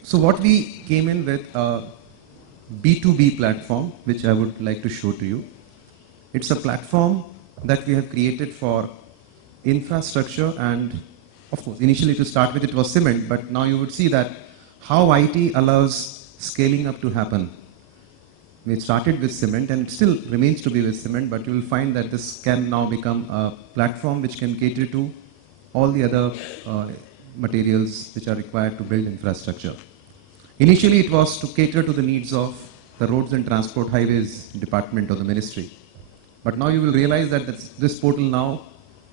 So what we came in with a B2B platform, which I would like to show to you. It's a platform that we have created for infrastructure, and of course, initially to start with it was cement, but now you would see that how IT allows scaling up to happen. We started with cement and it still remains to be with cement, but you will find that this can now become a platform which can cater to all the other materials which are required to build infrastructure. Initially, it was to cater to the needs of the Roads and Transport Highways Department of the Ministry. But now you will realize that this portal now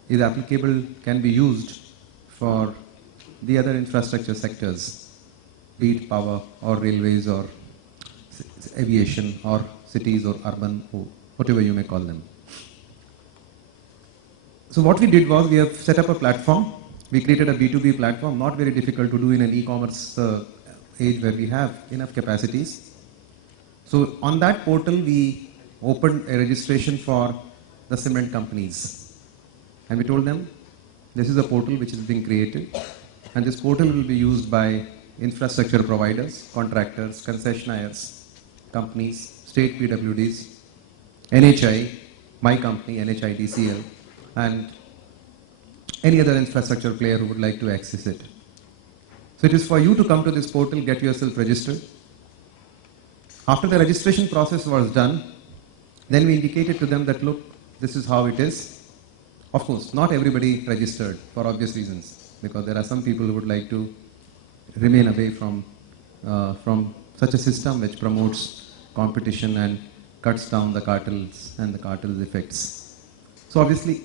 is applicable, can be used for the other infrastructure sectors, be it power or railways or aviation or cities or urban or whatever you may call them. So what we did was we have set up a platform. We created a B2B platform, not very difficult to do in an e-commerce age where we have enough capacities. So on that portal, we opened a registration for the cement companies. And we told them, this is a portal which is being created. And this portal will be used by infrastructure providers, contractors, concessionaires, companies, state PWDs, NHI, my company, NHIDCL, and any other infrastructure player who would like to access it. So it is for you to come to this portal, get yourself registered. After the registration process was done, then we indicated to them that, look, this is how it is. Of course, not everybody registered for obvious reasons, because there are some people who would like to remain away from such a system which promotes competition and cuts down the cartels and the cartels' effects. So obviously,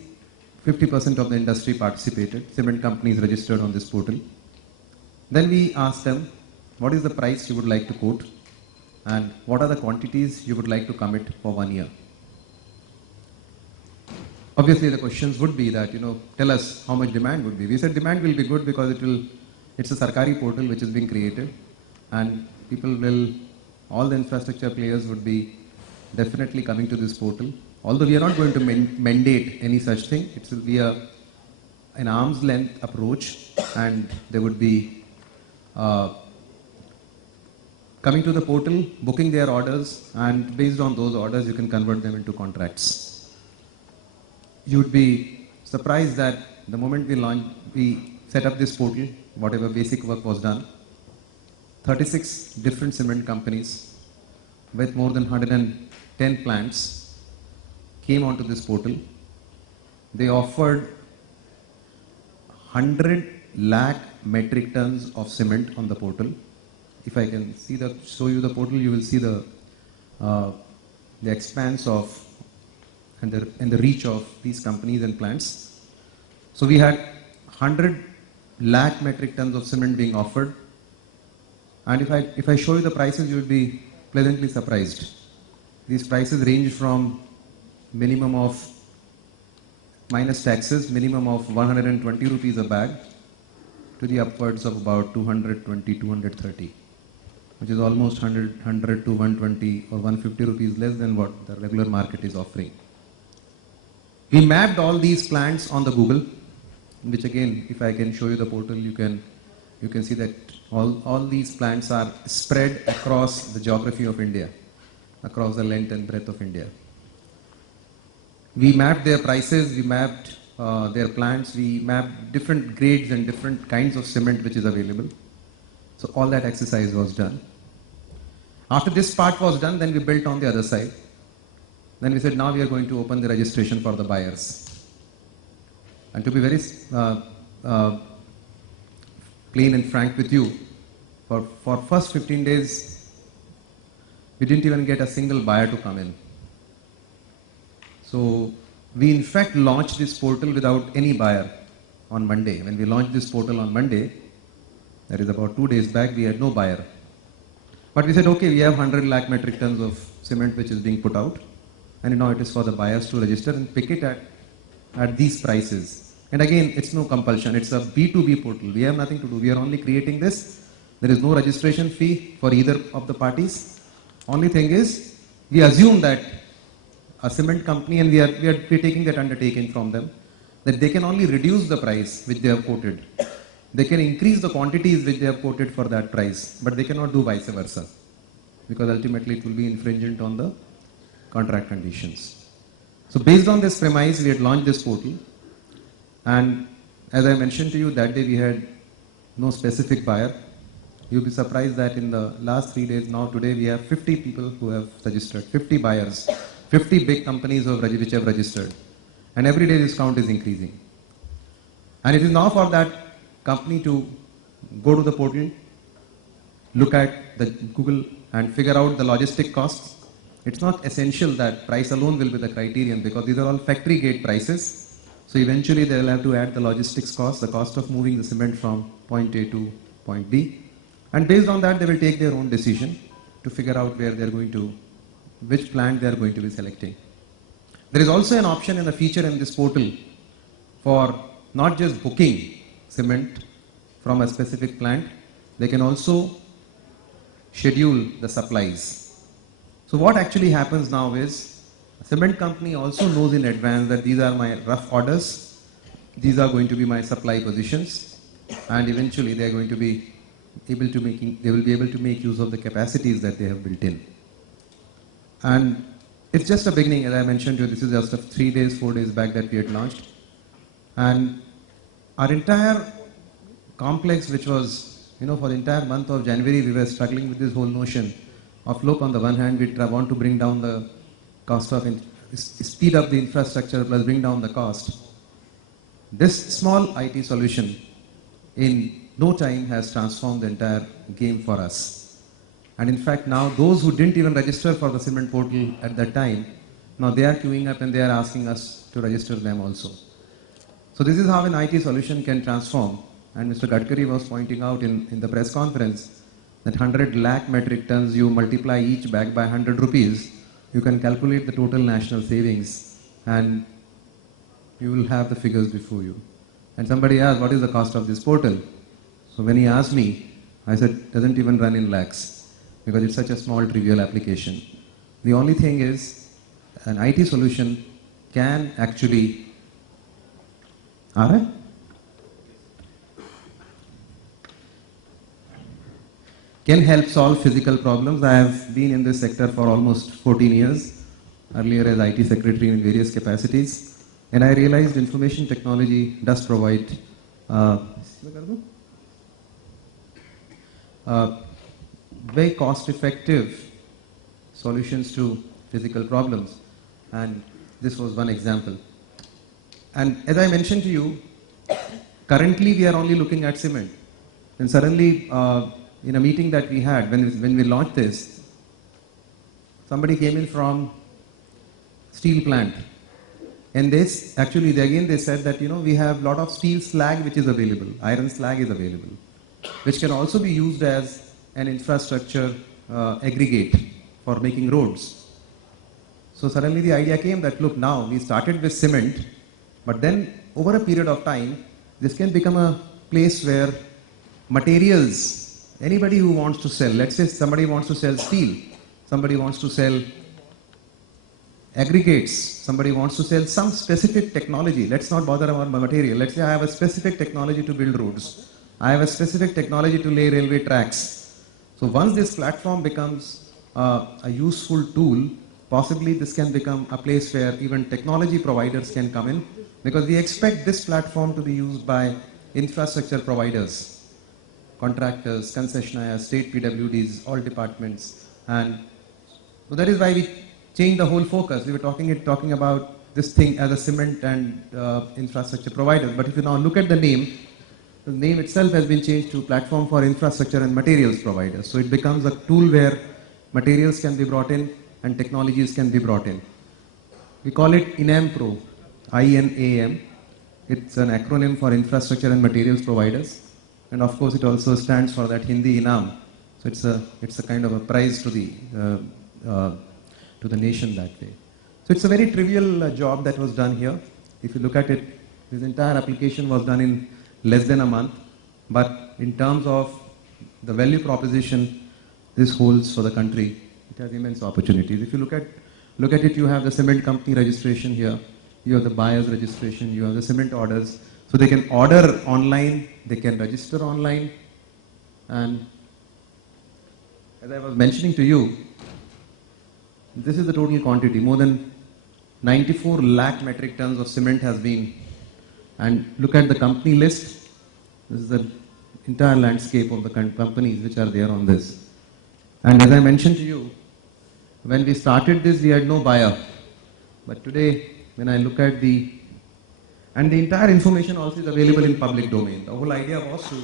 50% of the industry participated. Cement companies registered on this portal. Then we asked them, what is the price you would like to quote? And what are the quantities you would like to commit for 1 year? Obviously, the questions would be that, tell us how much demand would be. We said demand will be good because it's a Sarkari portal which is being created, and all the infrastructure players would be definitely coming to this portal. Although we are not going to mandate any such thing, it will be an arm's length approach, and there would be coming to the portal, booking their orders, and based on those orders, you can convert them into contracts. You would be surprised that the moment we set up this portal, whatever basic work was done, 36 different cement companies with more than 110 plants came onto this portal. They offered 100 lakh metric tons of cement on the portal. If I can show you the portal, you will see the expanse of and the reach of these companies and plants. So we had 100 lakh metric tons of cement being offered. And if I show you the prices, you will be pleasantly surprised. These prices range from minimum of minus taxes, minimum of 120 rupees a bag to the upwards of about 220, 230, which is almost 100 to 120 or 150 rupees less than what the regular market is offering. We mapped all these plants on the Google, which again, if I can show you the portal, you can see that all these plants are spread across the geography of India, across the length and breadth of India. We mapped their prices, we mapped their plants, we mapped different grades and different kinds of cement which is available. So all that exercise was done. After this part was done, then we built on the other side. Then we said, now we are going to open the registration for the buyers. And to be very plain and frank with you, for first 15 days, we didn't even get a single buyer to come in. So we in fact launched this portal without any buyer on Monday. When we launched this portal on Monday, that is about 2 days back, we had no buyer. But we said, okay, we have 100 lakh metric tons of cement which is being put out. And now it is for the buyers to register and pick it at these prices. And again, it's no compulsion. It's a B2B portal. We have nothing to do. We are only creating this. There is no registration fee for either of the parties. Only thing is, we assume that a cement company, and we are taking that undertaking from them, that they can only reduce the price which they have quoted. They can increase the quantities which they have quoted for that price, but they cannot do vice versa, because ultimately it will be infringent on the contract conditions. So based on this premise, we had launched this portal, and as I mentioned to you, that day we had no specific buyer. You'll be surprised that in the last 3 days, now today we have 50 people who have registered, 50 buyers, 50 big companies which have registered, and every day this count is increasing. And it is now for that company to go to the portal, look at the Google and figure out the logistic costs. It's not essential that price alone will be the criterion, because these are all factory gate prices. So eventually they will have to add the logistics cost, the cost of moving the cement from point A to point B. And based on that, they will take their own decision to figure out where they are going to, which plant they are going to be selecting. There is also an option and a feature in this portal for not just booking cement from a specific plant, they can also schedule the supplies. So what actually happens now is, a cement company also knows in advance that these are my rough orders, these are going to be my supply positions, and eventually they are going to be able to make use of the capacities that they have built in. And it's just a beginning, as I mentioned to you, this is just 3 days, 4 days back that we had launched. And our entire complex, which was, for the entire month of January, we were struggling with this whole notion of, look, on the one hand, we want to bring down the cost of, speed up the infrastructure plus bring down the cost. This small IT solution in no time has transformed the entire game for us. And in fact, now those who didn't even register for the cement portal at that time, now they are queuing up and they are asking us to register them also. So this is how an IT solution can transform. And Mr. Gadkari was pointing out in the press conference that 100 lakh metric tons, you multiply each bag by 100 rupees, you can calculate the total national savings, and you will have the figures before you. And somebody asked, what is the cost of this portal? So when he asked me, I said, doesn't even run in lakhs, because it's such a small trivial application. The only thing is, an IT solution can actually, can help solve physical problems. I have been in this sector for almost 14 years, earlier as IT secretary in various capacities, and I realized information technology does provide very cost-effective solutions to physical problems. And this was one example. And as I mentioned to you, currently we are only looking at cement. And suddenly, in a meeting that we had, when we launched this, somebody came in from steel plant. And this, actually, they said that, we have a lot of steel slag which is available, iron slag is available, which can also be used as an infrastructure aggregate for making roads. So suddenly the idea came that, look, now we started with cement, but then over a period of time, this can become a place where materials, anybody who wants to sell, let's say somebody wants to sell steel, somebody wants to sell aggregates, somebody wants to sell some specific technology. Let's not bother about material. Let's say I have a specific technology to build roads. I have a specific technology to lay railway tracks. So once this platform becomes a useful tool, possibly this can become a place where even technology providers can come in, because we expect this platform to be used by infrastructure providers, contractors, concessionaires, state PWDs, all departments. And so that is why we changed the whole focus. We were talking about this thing as a cement and infrastructure provider. But if you now look at the name itself has been changed to Platform for Infrastructure and Materials Providers. So it becomes a tool where materials can be brought in and technologies can be brought in. We call it INAM Pro, INAM. It's an acronym for Infrastructure and Materials Providers. And of course, it also stands for that Hindi Inam. So it's a kind of a prize to the nation that way. So it's a very trivial job that was done here. If you look at it, this entire application was done in less than a month. But in terms of the value proposition this holds for the country, it has immense opportunities. If you look at it, you have the cement company registration here, you have the buyer's registration, you have the cement orders. So they can order online, they can register online. And as I was mentioning to you, this is the total quantity. More than 94 lakh metric tons of cement has been. And look at the company list. This is the entire landscape of the companies which are there on this. And as I mentioned to you, when we started this, we had no buyer. But today, when I look at the entire information also is available in public domain. The whole idea was to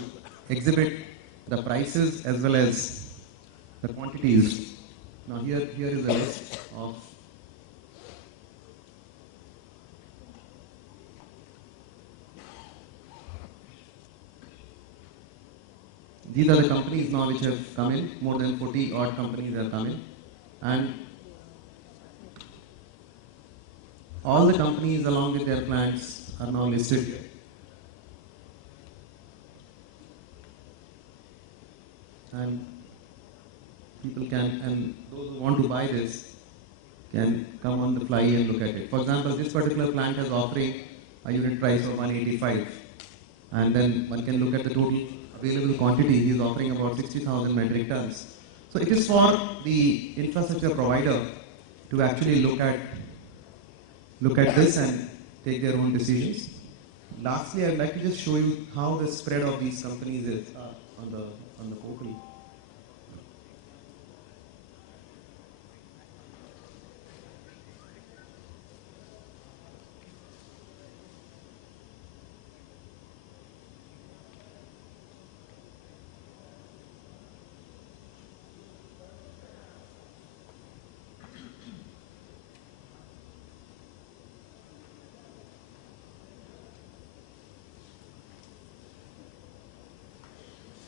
exhibit the prices as well as the quantities. Now here is a list of these are the companies now which have come in. More than 40 odd companies have come in. And all the companies along with their plants are now listed here. And people can, and those who want to buy this can come on the fly and look at it. For example, this particular plant is offering a unit price of 185. And then one can look at the total available quantity. He is offering about 60,000 metric tons. So it is for the infrastructure provider to actually look at this and take their own decisions. Lastly, I would like to just show you how the spread of these companies is on the portal.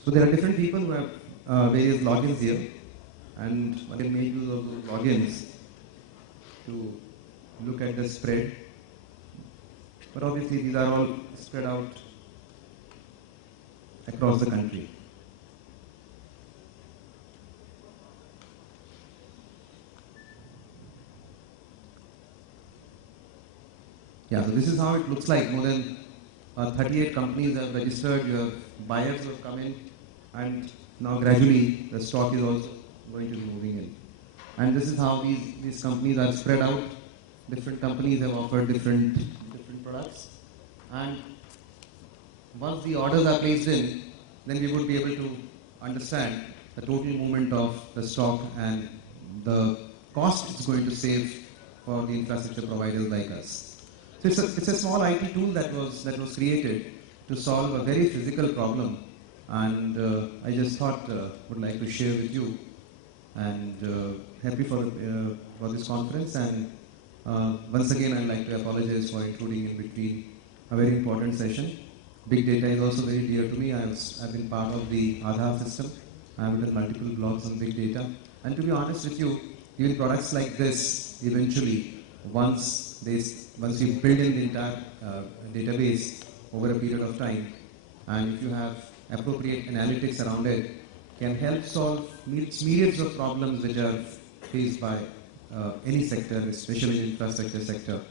So there are different people who have various logins here, and one can make use of those logins to look at the spread. But obviously these are all spread out across the country. Yeah, so this is how it looks like. More than 38 companies have registered, you have buyers who have come in, and now gradually the stock is also going to be moving in. And this is how these companies are spread out. Different companies have offered different products. And once the orders are placed in, then we would be able to understand the total movement of the stock and the cost it's going to save for the infrastructure providers like us. So it's a small IT tool that was created to solve a very physical problem, and I just thought would like to share with you, and happy for this conference. And once again, I'd like to apologize for intruding in between a very important session. Big data is also very dear to me. I've been part of the Aadhaar system. I've done multiple blogs on big data. And to be honest with you, even products like this, eventually, once you build in the entire database over a period of time, and if you have appropriate analytics around it, can help solve myriads of problems which are faced by any sector, especially the infrastructure sector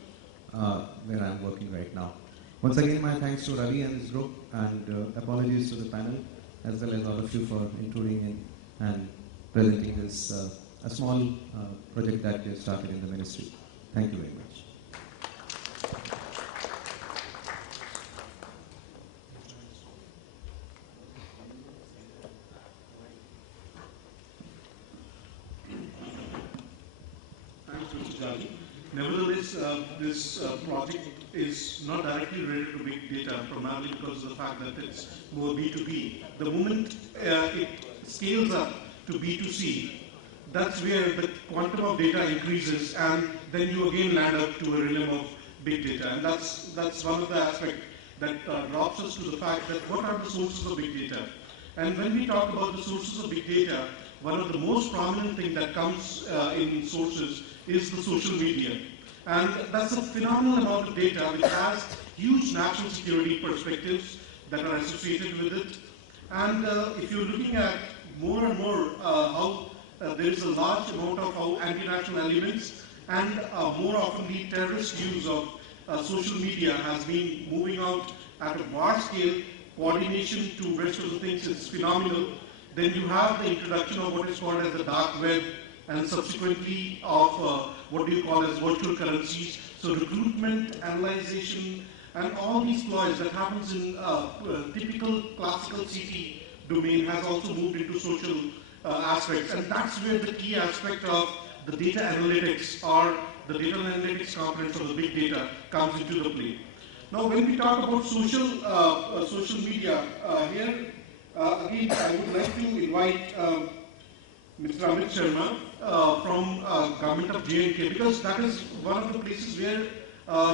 where I'm working right now. Once again, my thanks to Ravi and his group, and apologies to the panel, as well as all of you for intruding in and presenting this a small project that we have started in the ministry. Thank you very much. Thanks, Mr. Jaji. Nevertheless, this project is not directly related to big data, primarily because of the fact that it's more B2B. The moment it scales up to B2C, that's where the quantum of data increases, and then you again land up to a realm of big data. And that's one of the aspects that drops us to the fact that what are the sources of big data? And when we talk about the sources of big data, one of the most prominent thing that comes in sources is the social media. And that's a phenomenal amount of data which has huge national security perspectives that are associated with it. And if you're looking at more and more how there is a large amount of how anti-national elements and more oftenly terrorist use of social media has been moving out at a vast scale, coordination to rest of the things is phenomenal. Then you have the introduction of what is called as the dark web, and subsequently of what do you call as virtual currencies. So recruitment, analyzation, and all these ploys that happens in typical classical CT domain has also moved into social aspects. And that's where the key aspect of the data analytics or the data analytics components of the big data comes into the play. Now when we talk about social media, here again I would like to invite Mr. Amit Sharma from government of J&K, because that is one of the places where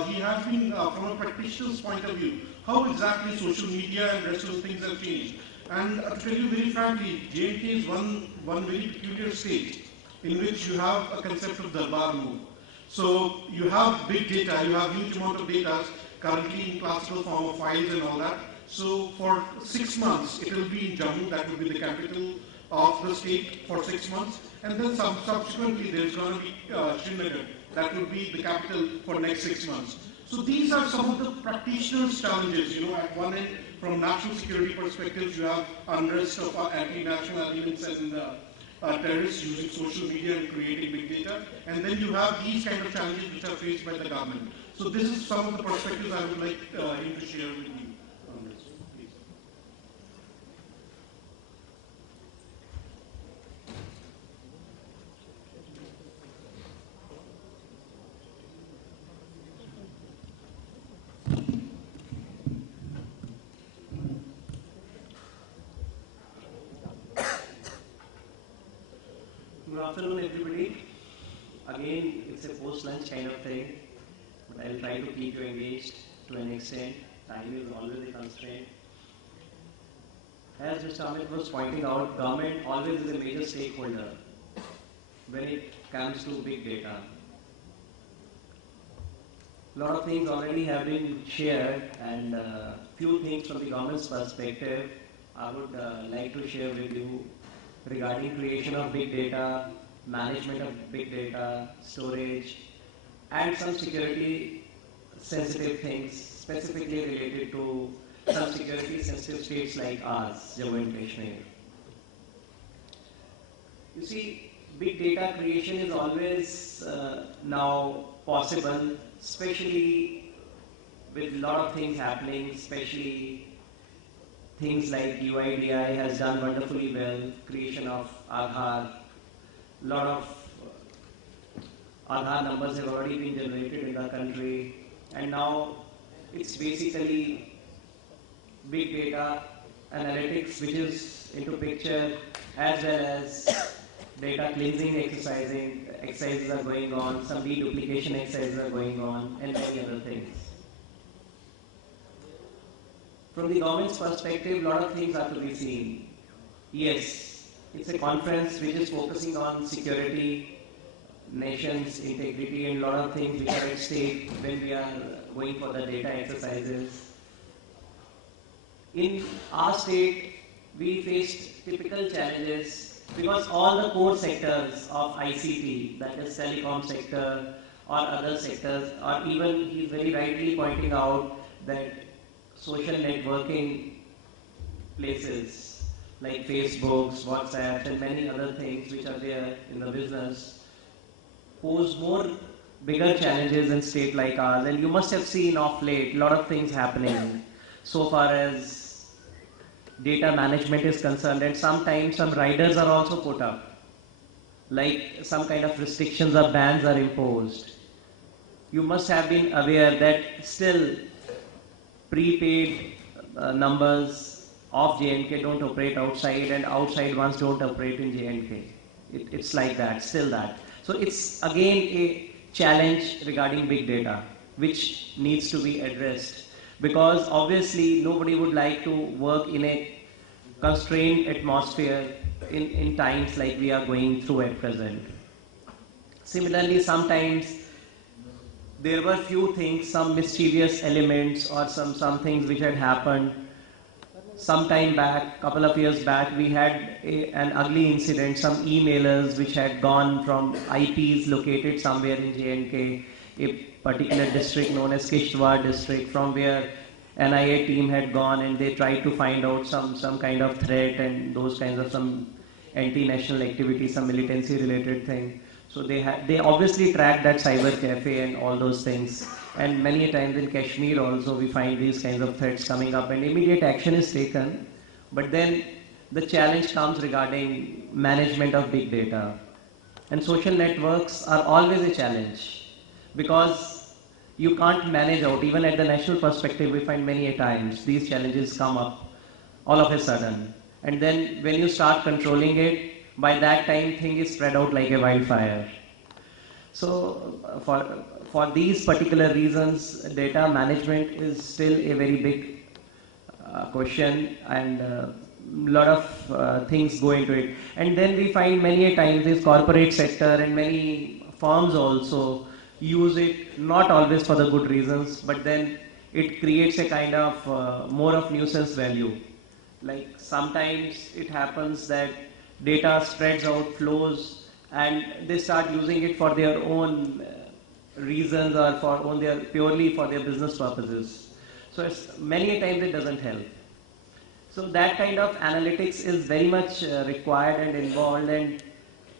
he has been, from a practitioner's point of view, how exactly social media and rest of the things have changed. And to tell you very frankly, J&K is one very peculiar state in which you have a concept of the bar move. So you have big data, you have huge amount of data currently in classical form of files and all that. So for 6 months, it will be in Jammu, that will be the capital of the state for 6 months, and then subsequently there is going to be Srinagar, that will be the capital for next 6 months. So these are some of the practitioners' challenges. At one end, from national security perspectives, you have unrest of anti-national elements and terrorists using social media and creating big data, and then you have these kind of challenges which are faced by the government. So this is some of the perspectives I would like him to share with you. Good afternoon, everybody. Again, it's a post-lunch kind of thing, but I'll try to keep you engaged to an extent. Time is always a constraint. As Mr. Amit was pointing out, government always is a major stakeholder when it comes to big data. A lot of things already have been shared, and few things from the government's perspective I would like to share with you regarding creation of big data, management of big data, storage, and some security sensitive things specifically related to some security sensitive states like ours, Jammu and Kashmir. You see, big data creation is always now possible, especially with a lot of things happening, especially things like UIDI has done wonderfully well, creation of Aadhaar, lot of Aadhaar numbers have already been generated in the country, and now it's basically big data analytics which is into picture, as well as data cleansing exercises are going on, some deduplication exercises are going on, and many other things. From the government's perspective, a lot of things are to be seen. Yes, it's a conference which is focusing on security, nation's integrity, and a lot of things which are at stake when we are going for the data exercises. In our state, we faced typical challenges because all the core sectors of ICT, that is telecom sector or other sectors, or even he's very rightly pointing out that social networking places like Facebooks, WhatsApp, and many other things which are there in the business pose more bigger challenges in state like ours. And you must have seen of late a lot of things happening so far as data management is concerned, and sometimes some riders are also put up, like some kind of restrictions or bans are imposed. You must have been aware that still prepaid numbers of J&K don't operate outside, and outside ones don't operate in J&K. It's like that, still that. So it's again a challenge regarding big data, which needs to be addressed. Because obviously nobody would like to work in a constrained atmosphere in times like we are going through at present. Similarly, sometimes there were few things, some mischievous elements or some things which had happened. Some time back, couple of years back, we had an ugly incident, some emailers which had gone from IPs located somewhere in J&K, a particular district known as Kishtwar district, from where NIA team had gone, and they tried to find out some kind of threat and those kinds of some anti-national activity, some militancy related thing. So they obviously tracked that cyber cafe and all those things. And many times in Kashmir also we find these kinds of threats coming up, and immediate action is taken. But then the challenge comes regarding management of big data. And social networks are always a challenge because you can't manage out. Even at the national perspective, we find many a times these challenges come up all of a sudden. And then when you start controlling it, by that time thing is spread out like a wildfire. So for these particular reasons, data management is still a very big question, and a lot of things go into it. And then we find many a times this corporate sector and many firms also use it, not always for the good reasons, but then it creates a kind of more of nuisance value. Like sometimes it happens that data spreads out, flows, and they start using it for their own reasons or purely for their business purposes. So many a times it doesn't help. So that kind of analytics is very much required and involved, and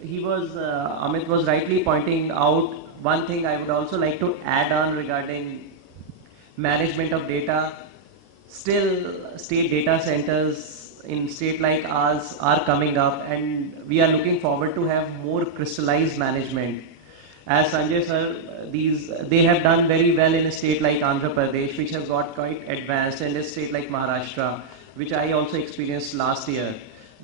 Amit was rightly pointing out one thing I would also like to add on regarding management of data. Still, state data centers in state like ours are coming up, and we are looking forward to have more crystallized management. As Sanjay sir, they have done very well in a state like Andhra Pradesh, which has got quite advanced, and a state like Maharashtra, which I also experienced last year.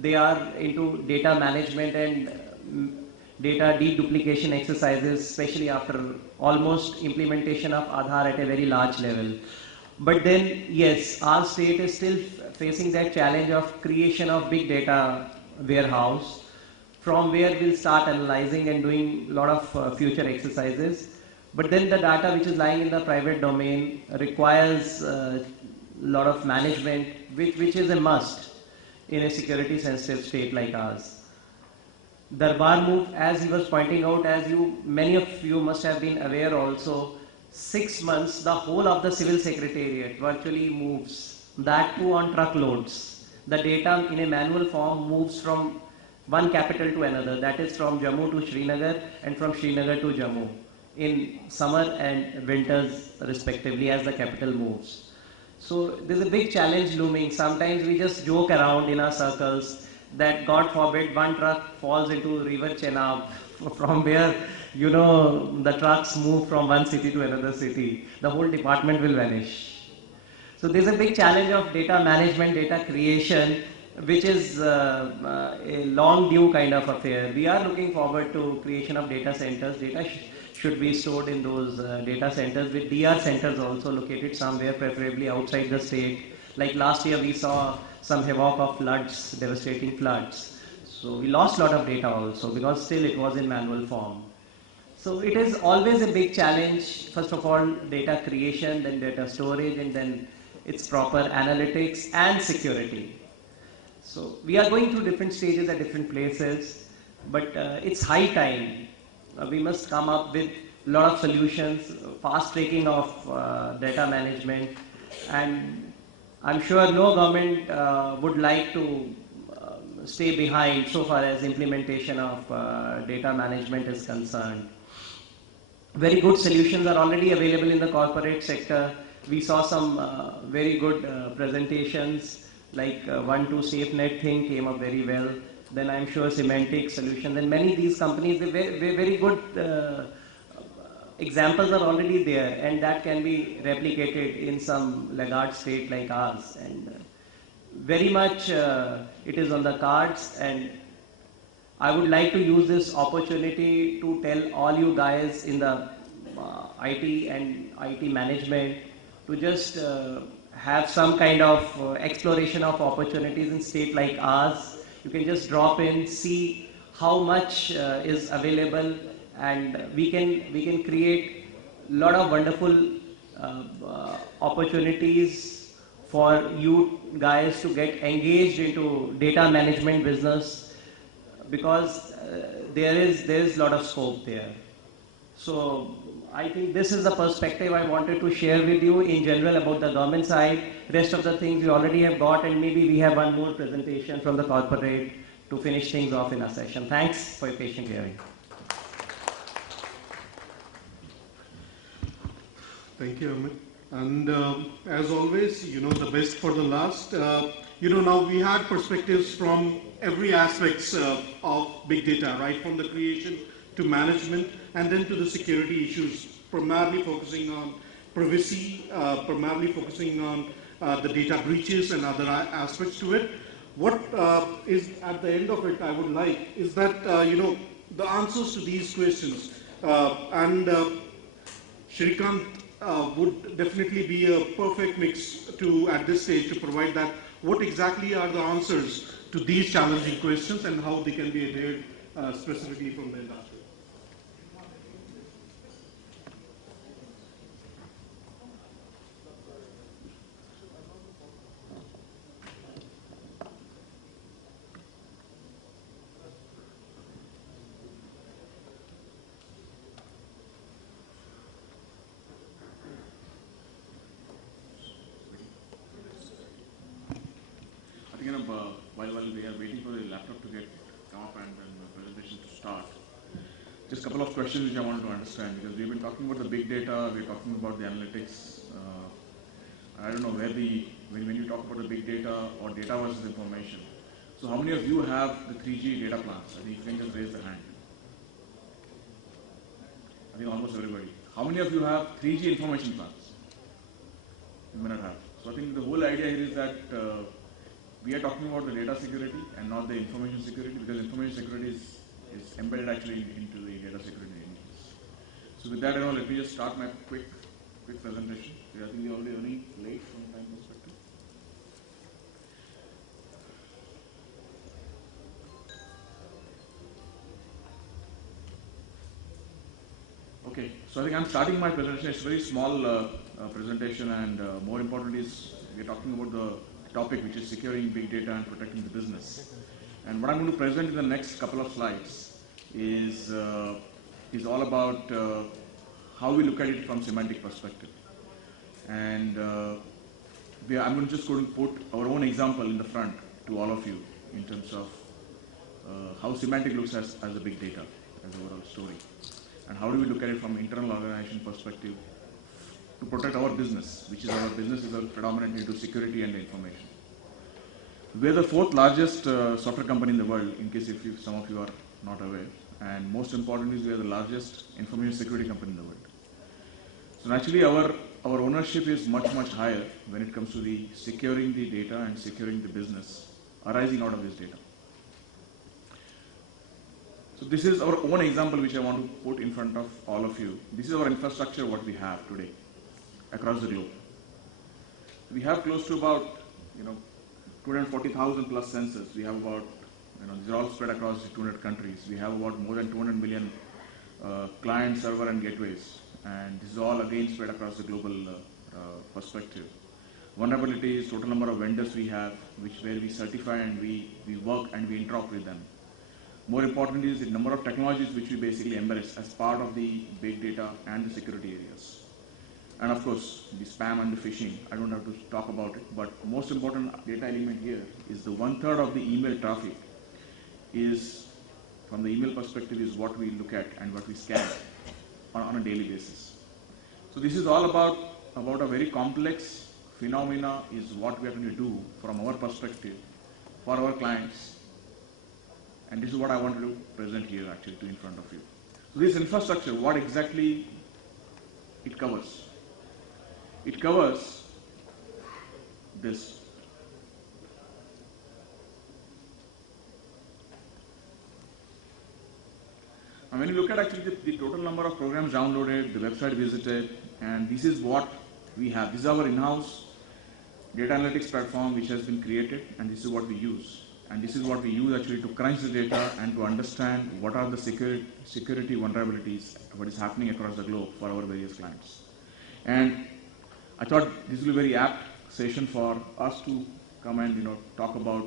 They are into data management and data deduplication exercises, especially after almost implementation of Aadhaar at a very large level. But then, yes, our state is still facing that challenge of creation of big data warehouse, from where we'll start analyzing and doing a lot of future exercises. But then the data which is lying in the private domain requires a lot of management, which is a must in a security sensitive state like ours. Darbar move, as he was pointing out, many of you must have been aware also, 6 months, the whole of the civil secretariat virtually moves, that too on truckloads. The data in a manual form moves from one capital to another, that is from Jammu to Srinagar and from Srinagar to Jammu in summer and winters respectively as the capital moves. So there's a big challenge looming. Sometimes we just joke around in our circles that God forbid one truck falls into River Chenab from where the trucks move from one city to another city. The whole department will vanish. So there's a big challenge of data management, data creation, which is a long due kind of affair. We are looking forward to creation of data centers. Data should be stored in those data centers with DR centers also located somewhere, preferably outside the state. Like last year we saw some havoc of floods, devastating floods. So we lost a lot of data also because still it was in manual form. So it is always a big challenge, first of all, data creation, then data storage, and then its proper analytics and security. So we are going through different stages at different places, but it's high time. We must come up with a lot of solutions, fast tracking of data management, and I'm sure no government would like to stay behind so far as implementation of data management is concerned. Very good solutions are already available in the corporate sector. We saw some very good presentations, like one to SafeNet thing came up very well. Then I'm sure Semantic Solutions and many of these companies, very good examples are already there, and that can be replicated in some laggard state like ours. And very much it is on the cards, and I would like to use this opportunity to tell all you guys in the IT and IT management to just have some kind of exploration of opportunities in state like ours. You can just drop in, see how much is available, and we can create a lot of wonderful opportunities for you guys to get engaged into data management business, because there is a lot of scope there. So I think this is the perspective I wanted to share with you in general about the government side. Rest of the things we already have got, and maybe we have one more presentation from the corporate to finish things off in our session. Thanks for your patient hearing. Thank you, Amit. And as always, the best for the last. Now we had perspectives from every aspects of big data, right from the creation to management, and then to the security issues, primarily focusing on privacy, primarily focusing on the data breaches and other aspects to it. What is at the end of it I would like is that, the answers to these questions, and Shrikant would definitely be a perfect mix to, at this stage, to provide that. What exactly are the answers to these challenging questions and how they can be adhered specifically from the industry? While we are waiting for the laptop to get come up and the presentation to start, just a couple of questions which I wanted to understand, because we've been talking about the big data, we're talking about the analytics. I don't know where when you talk about the big data or data versus information. So how many of you have the 3G data plans? I think you can just raise the hand. I think almost everybody. How many of you have 3G information plans? You may not have. So I think the whole idea here is that we are talking about the data security and not the information security, because information security is embedded actually into the data security engines. So with that, let me just start my quick presentation. I think we're already running late from time perspective. Okay, so I think I'm starting my presentation. It's a very small presentation, and more important is we're talking about the topic, which is securing big data and protecting the business. And what I'm going to present in the next couple of slides is all about how we look at it from semantic perspective. And I'm just going to put our own example in the front to all of you in terms of how semantic looks as a big data, as an overall story. And how do we look at it from internal organization perspective to protect our business, which is our business is predominantly into security and information. We are the fourth largest software company in the world, in case if some of you are not aware. And most importantly, we are the largest information security company in the world. So naturally, our ownership is much, much higher when it comes to the securing the data and securing the business arising out of this data. So this is our own example which I want to put in front of all of you. This is our infrastructure, what we have today across the globe. We have close to about 240,000 plus sensors. We have about, these are all spread across 200 countries. We have about more than 200 million client, server and gateways. And this is all again spread across the global perspective. Vulnerabilities, total number of vendors we have, where we certify and we work and we interact with them. More importantly is the number of technologies which we basically embrace as part of the big data and the security areas. And of course, the spam and the phishing, I don't have to talk about it, but most important data element here is the 1/3 of the email traffic is, from the email perspective, is what we look at and what we scan on a daily basis. So this is all about a very complex phenomena is what we are going to do from our perspective for our clients. And this is what I wanted to present here actually in front of you. So this infrastructure, what exactly it covers? It covers this. And when you look at actually the total number of programs downloaded, the website visited, and this is what we have. This is our in-house data analytics platform which has been created, and this is what we use. And this is what we use actually to crunch the data and to understand what are the security vulnerabilities, what is happening across the globe for our various clients. And I thought this will be a very apt session for us to come and talk about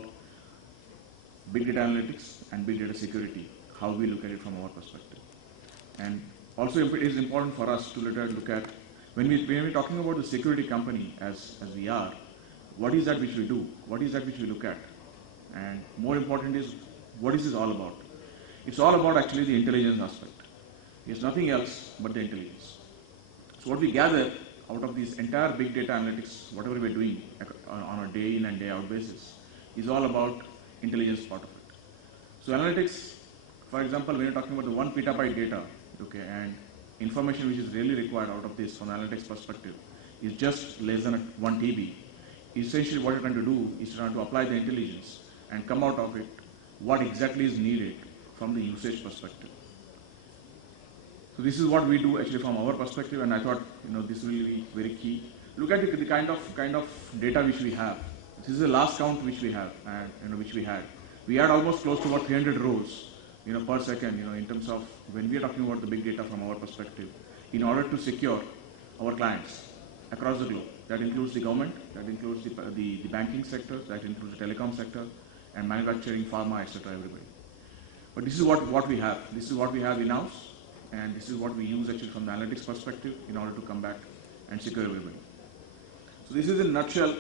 big data analytics and big data security, how we look at it from our perspective. And also it is important for us to look at, when we're talking about the security company as we are, what is that which we do? What is that which we look at? And more important is, what is this all about? It's all about actually the intelligence aspect. It's nothing else but the intelligence. So what we gather out of this entire big data analytics, whatever we're doing on a day in and day out basis, is all about intelligence part of it. So analytics, for example, when you're talking about the 1 petabyte data, okay, and information which is really required out of this from analytics perspective is just less than 1 TB. Essentially what you're trying to do is trying to apply the intelligence and come out of it what exactly is needed from the usage perspective. So this is what we do actually from our perspective, and I thought this will be very key. Look at the kind of data which we have. This is the last count which we have, and which we had. We had almost close to about 300 rows, per second, in terms of when we are talking about the big data from our perspective, in order to secure our clients across the globe. That includes the government, that includes the banking sector, that includes the telecom sector, and manufacturing, pharma, etc. everybody. But this is what we have. This is what we have in-house, and this is what we use actually from the analytics perspective in order to come back and secure everybody. So this is in a nutshell,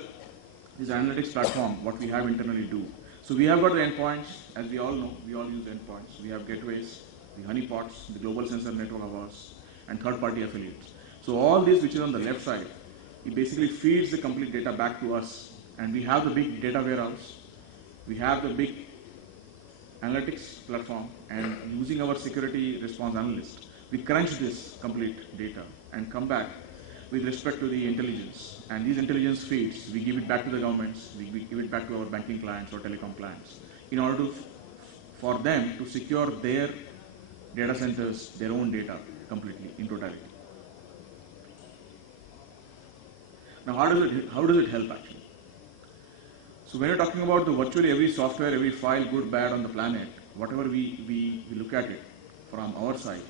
this analytics platform, what we have internally do. So we have got the endpoints, as we all know, we all use endpoints. We have gateways, the honeypots, the global sensor network of ours, and third-party affiliates. So all this which is on the left side, it basically feeds the complete data back to us, and we have the big data warehouse, we have the big analytics platform, and using our security response analyst, we crunch this complete data and come back with respect to the intelligence. And these intelligence feeds, we give it back to the governments, we give it back to our banking clients or telecom clients, in order for them to secure their data centers, their own data completely, in totality. Now how does it help actually? So when you're talking about the virtually every software, every file, good, bad on the planet, whatever we look at it from our side,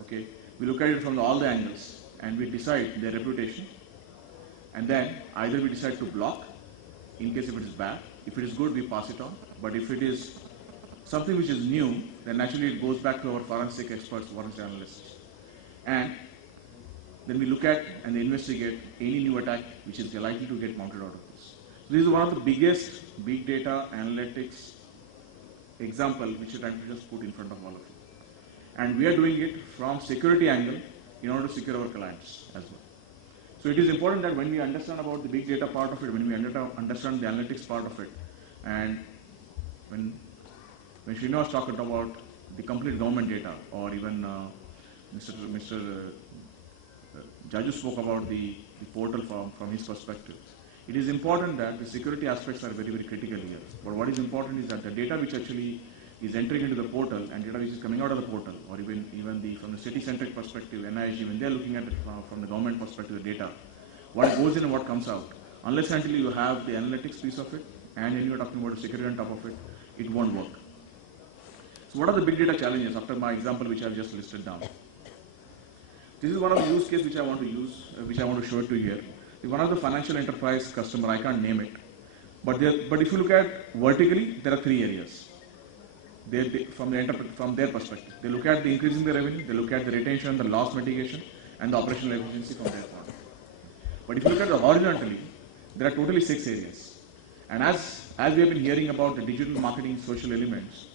okay, we look at it from all the angles and we decide their reputation, and then either we decide to block in case if it is bad, if it is good we pass it on, but if it is something which is new, then naturally it goes back to our forensic experts, forensic analysts, and then we look at and investigate any new attack which is likely to get mounted out of this. So this is one of the biggest big data analytics example which we're trying to just put in front of all of you. And we are doing it from security angle in order to secure our clients as well. So it is important that when we understand about the big data part of it, when we understand the analytics part of it, and when Srinivas talked about the complete government data, or even Mr. Jaju spoke about the portal from his perspective, it is important that the security aspects are very, very critical here. But what is important is that the data which actually is entering into the portal and data which is coming out of the portal, or even from the city-centric perspective, NISG, when they are looking at it from the government perspective, the data, what goes in and what comes out, unless until you have the analytics piece of it, and when you are talking about the security on top of it, it won't work. So what are the big data challenges after my example which I have just listed down? This is one of the use cases which I want to use, which I want to show it to you here. One of the financial enterprise customer, I can't name it, but if you look at vertically, there are three areas. From their perspective, they look at the increasing the revenue, they look at the retention, the loss mitigation, and the operational efficiency from their point. But if you look at the horizontally, there are totally 6 areas. And as we have been hearing about the digital marketing social elements,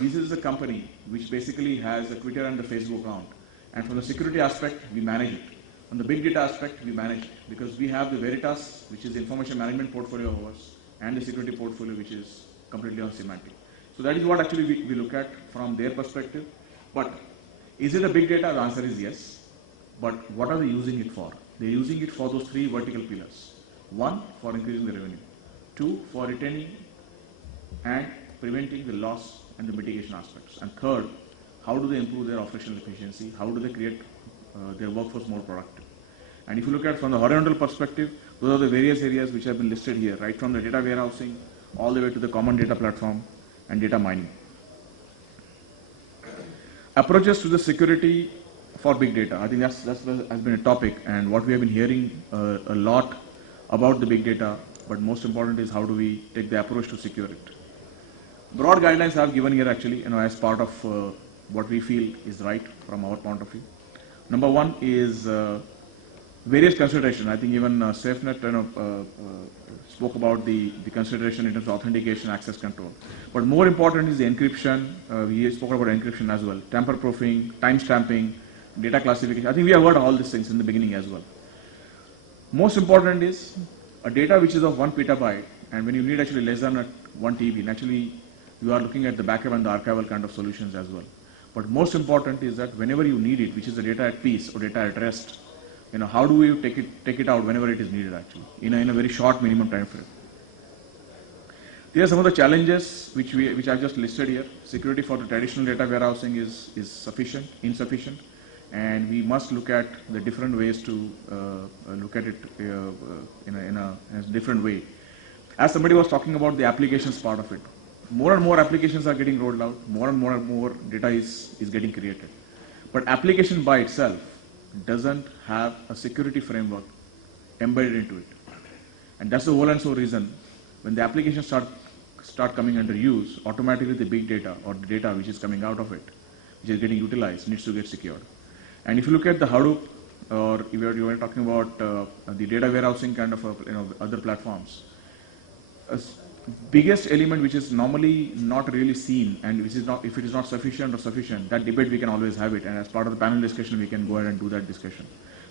this is a company which basically has a Twitter and the Facebook account. And from the security aspect, we manage it. On the big data aspect, we manage it because we have the Veritas, which is the information management portfolio of ours, and the security portfolio, which is completely on semantic. So that is what actually we look at from their perspective. But is it a big data? The answer is yes. But what are they using it for? They're using it for those 3 vertical pillars. 1, for increasing the revenue. 2, for retaining and preventing the loss and the mitigation aspects. And 3rd, how do they improve their operational efficiency? How do they create their workforce more productive? And if you look at from the horizontal perspective, those are the various areas which have been listed here, right from the data warehousing all the way to the common data platform and data mining. Approaches to the security for big data. I think that has been a topic, and what we have been hearing a lot about the big data, but most important is how do we take the approach to secure it. Broad guidelines I have given here actually, as part of what we feel is right from our point of view. Number 1 is various considerations. I think even SafeNet spoke about the consideration in terms of authentication, access control. But more important is the encryption. We spoke about encryption as well. Tamper-proofing, time-stamping, data classification. I think we have heard all these things in the beginning as well. Most important is a data which is of 1 petabyte, and when you need actually less than 1 TB, naturally you are looking at the backup and the archival kind of solutions as well. But most important is that whenever you need it, which is the data at peace or data at rest, how do you take it out whenever it is needed actually, in a very short minimum time frame. These are some of the challenges which I've just listed here. Security for the traditional data warehousing is insufficient, and we must look at the different ways to look at it in a different way. As somebody was talking about the applications part of it, more and more applications are getting rolled out, more and more data is getting created. But application by itself doesn't have a security framework embedded into it. And that's the whole and sole reason when the applications start coming under use, automatically the big data or the data which is coming out of it, which is getting utilized, needs to get secured. And if you look at the Hadoop, or if you were talking about the data warehousing kind of other platforms, biggest element which is normally not really seen, and which is not, if it is not sufficient or sufficient, that debate we can always have it, and as part of the panel discussion we can go ahead and do that discussion.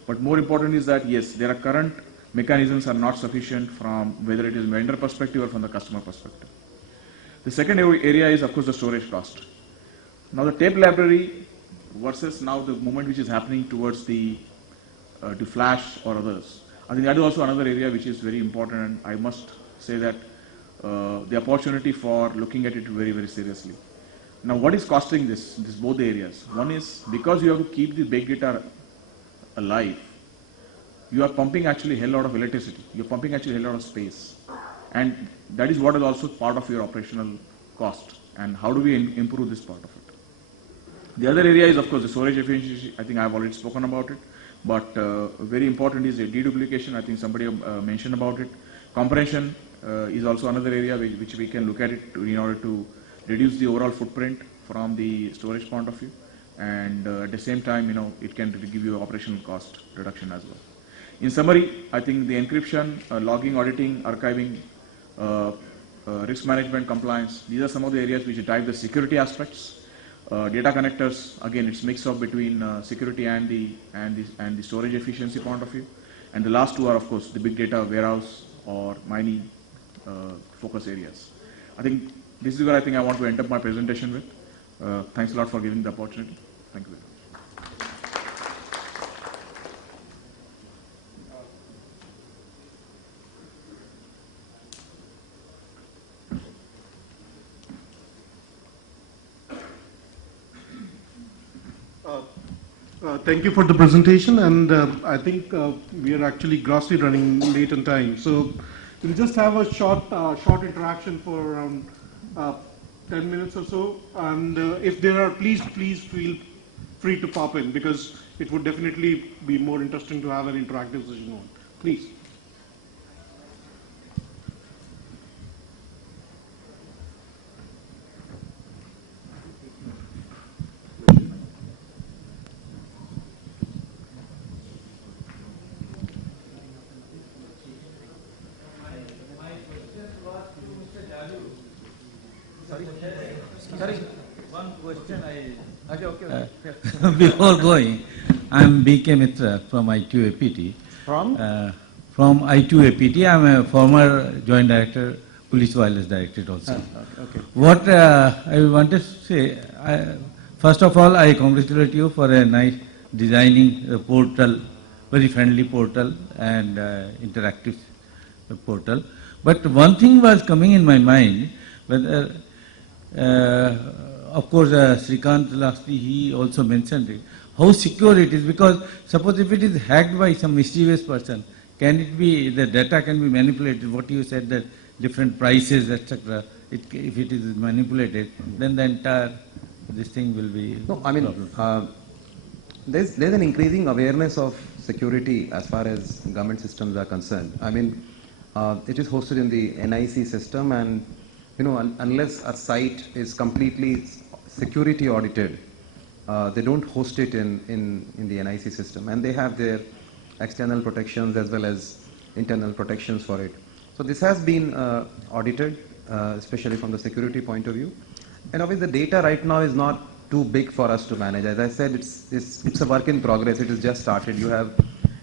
But more important is that yes, there are current mechanisms are not sufficient from whether it is vendor perspective or from the customer perspective. The second area is of course the storage cost. Now the tape library versus now the movement which is happening towards the to flash or others. I think that is also another area which is very important, and I must say that the opportunity for looking at it very, very seriously. Now what is costing this both the areas? One is because you have to keep the big data alive, you are pumping actually a hell lot of electricity, you are pumping actually a hell lot of space, and that is what is also part of your operational cost, and how do we improve this part of it. The other area is of course the storage efficiency. I think I have already spoken about it, but very important is the deduplication. I think somebody mentioned about it. Compression is also another area which we can look at it in order to reduce the overall footprint from the storage point of view, and at the same time it can give you operational cost reduction as well. In summary, I think the encryption, logging, auditing, archiving, risk management, compliance, these are some of the areas which drive the security aspects. Data connectors, again it's mix of between security and the storage efficiency point of view. And the last two are, of course, the big data warehouse or mining focus areas. I think this is where I think I want to end up my presentation with. Thanks a lot for giving the opportunity. Thank you. Thank you for the presentation, and I think we are actually grossly running late on time. So we'll just have a short interaction for around 10 minutes or so. And if there are, please feel free to pop in, because it would definitely be more interesting to have an interactive session on. Please. One question before going, I am B.K. Mitra from I2APT. From I2APT, I am a former Joint Director, Police Violence Directorate also. Okay. What I wanted to say, first of all, I congratulate you for a nice designing a portal, very friendly portal and interactive portal. But one thing was coming in my mind, whether of course, Srikanth lastly, he also mentioned it, how secure it is, because suppose if it is hacked by some mischievous person, can it be, the data can be manipulated, what you said that different prices, etc., if it is manipulated, then the entire, this thing will be No, I mean, there's an increasing awareness of security as far as government systems are concerned. I mean, it is hosted in the NIC system, and unless a site is completely security audited, they don't host it in the NIC system, and they have their external protections as well as internal protections for it. So this has been audited, especially from the security point of view. And obviously the data right now is not too big for us to manage. As I said, it's a work in progress. It has just started. You have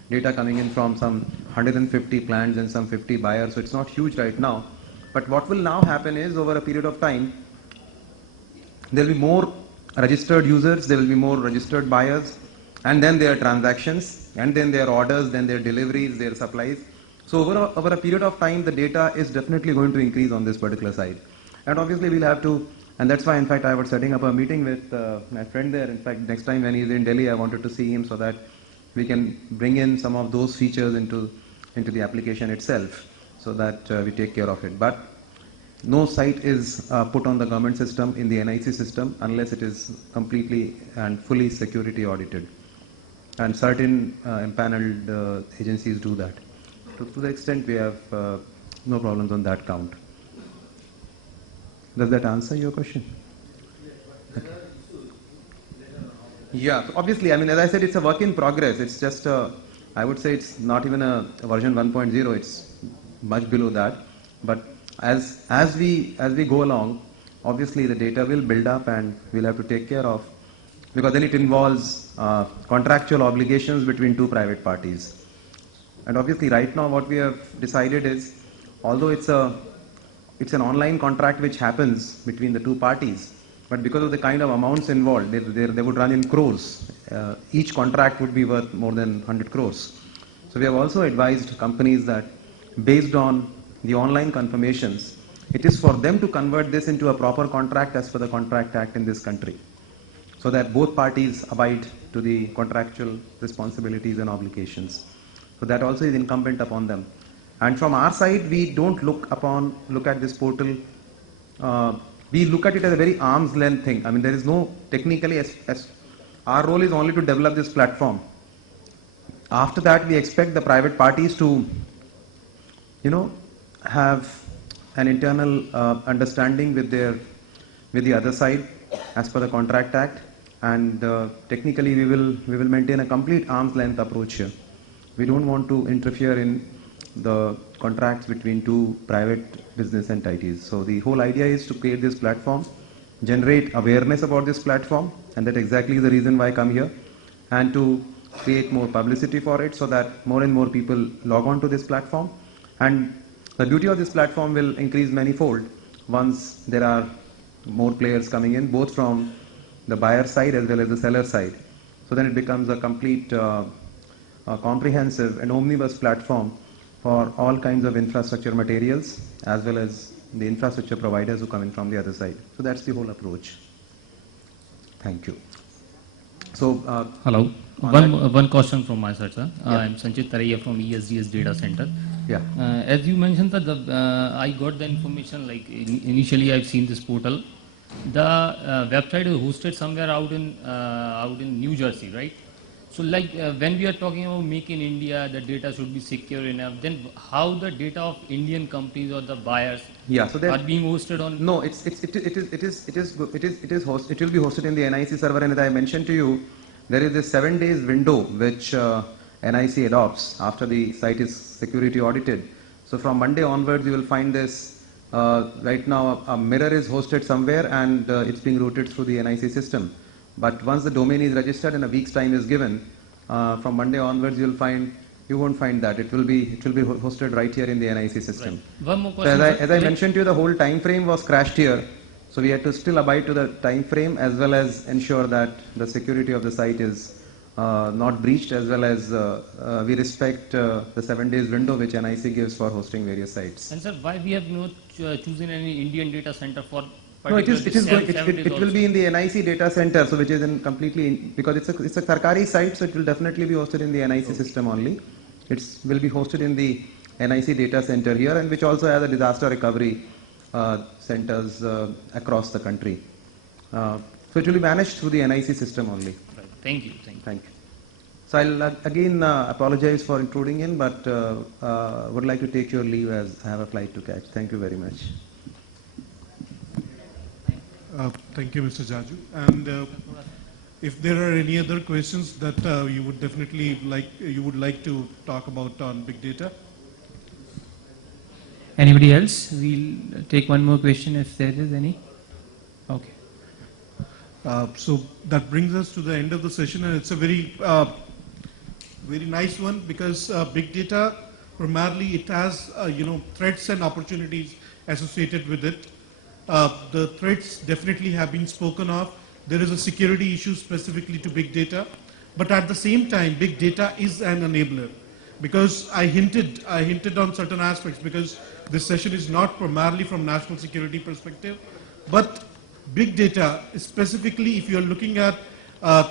data coming in from some 150 plants and some 50 buyers, so it's not huge right now. But what will now happen is, over a period of time, there will be more registered users, there will be more registered buyers, and then their transactions, and then their orders, then their deliveries, their supplies. So over a period of time, the data is definitely going to increase on this particular side. And obviously we'll have to, and that's why in fact I was setting up a meeting with my friend there. In fact, next time when he's in Delhi, I wanted to see him so that we can bring in some of those features into the application itself, so that we take care of it. But no site is put on the government system in the NIC system unless it is completely and fully security audited. And certain empaneled agencies do that. To the extent we have no problems on that count. Does that answer your question? Okay. Yeah, so obviously, I mean, as I said, it's a work in progress. It's just, I would say it's not even a version 1.0, it's much below that. But as we go along, obviously the data will build up and we'll have to take care of, because then it involves contractual obligations between two private parties. And obviously right now what we have decided is, although it's an online contract which happens between the two parties, but because of the kind of amounts involved, they would run in crores. Each contract would be worth more than 100 crores. So we have also advised companies that based on the online confirmations, it is for them to convert this into a proper contract as per the Contract Act in this country, so that both parties abide to the contractual responsibilities and obligations. So that also is incumbent upon them. And from our side, we don't look at this portal, we look at it as a very arm's length thing. I mean, there is no, technically, as our role is only to develop this platform. After that, we expect the private parties to, have an internal understanding with the other side as per the Contract Act, and technically we will maintain a complete arm's length approach here. We don't want to interfere in the contracts between two private business entities. So the whole idea is to create this platform, generate awareness about this platform, and that's exactly the reason why I come here, and to create more publicity for it so that more and more people log on to this platform. And the beauty of this platform will increase manifold once there are more players coming in, both from the buyer side as well as the seller side. So then it becomes a complete comprehensive and omnibus platform for all kinds of infrastructure materials as well as the infrastructure providers who come in from the other side. So that's the whole approach. Thank you. So, hello. One question from my side, sir. Yeah. I'm Sanchit Taraiya from ESDS Data Center. Yeah. As you mentioned that I got the information like initially I've seen this portal. The website is hosted somewhere out in New Jersey, right? So like when we are talking about Make in India, the data should be secure enough. Then how the data of Indian companies or the buyers are being hosted on? No, it will be hosted in the NIC server, and as I mentioned to you, there is this 7 days window which NIC adopts after the site is security audited. So from Monday onwards, you will find this. Right now, a mirror is hosted somewhere, and it's being routed through the NIC system. But once the domain is registered and a week's time is given, from Monday onwards, you won't find that. It will be hosted right here in the NIC system. Right. One more question. So as I mentioned to you, the whole time frame was crashed here. So we had to still abide to the time frame as well as ensure that the security of the site is not breached, as well as we respect the 7 days window which NIC gives for hosting various sites. And sir, why we have not chosen any Indian data center for? No, it will be in the NIC data center, so which is in completely, because it's a Sarkari site, so it will definitely be hosted in the NIC system only. It will be hosted in the NIC data center here, and which also has a disaster recovery centers across the country. So it will be managed through the NIC system only. Right. Thank you. Thank you. So I'll again apologize for intruding in, but would like to take your leave as I have a flight to catch. Thank you very much. Thank you, Mr. Jaju. And if there are any other questions that you would like to talk about on big data. Anybody else? We'll take one more question if there is any. Okay. So that brings us to the end of the session, and it's a very nice one, because big data primarily it has threats and opportunities associated with it. The threats definitely have been spoken of. There is a security issue specifically to big data, but at the same time, big data is an enabler. Because I hinted on certain aspects, because this session is not primarily from national security perspective, but big data, specifically if you are looking at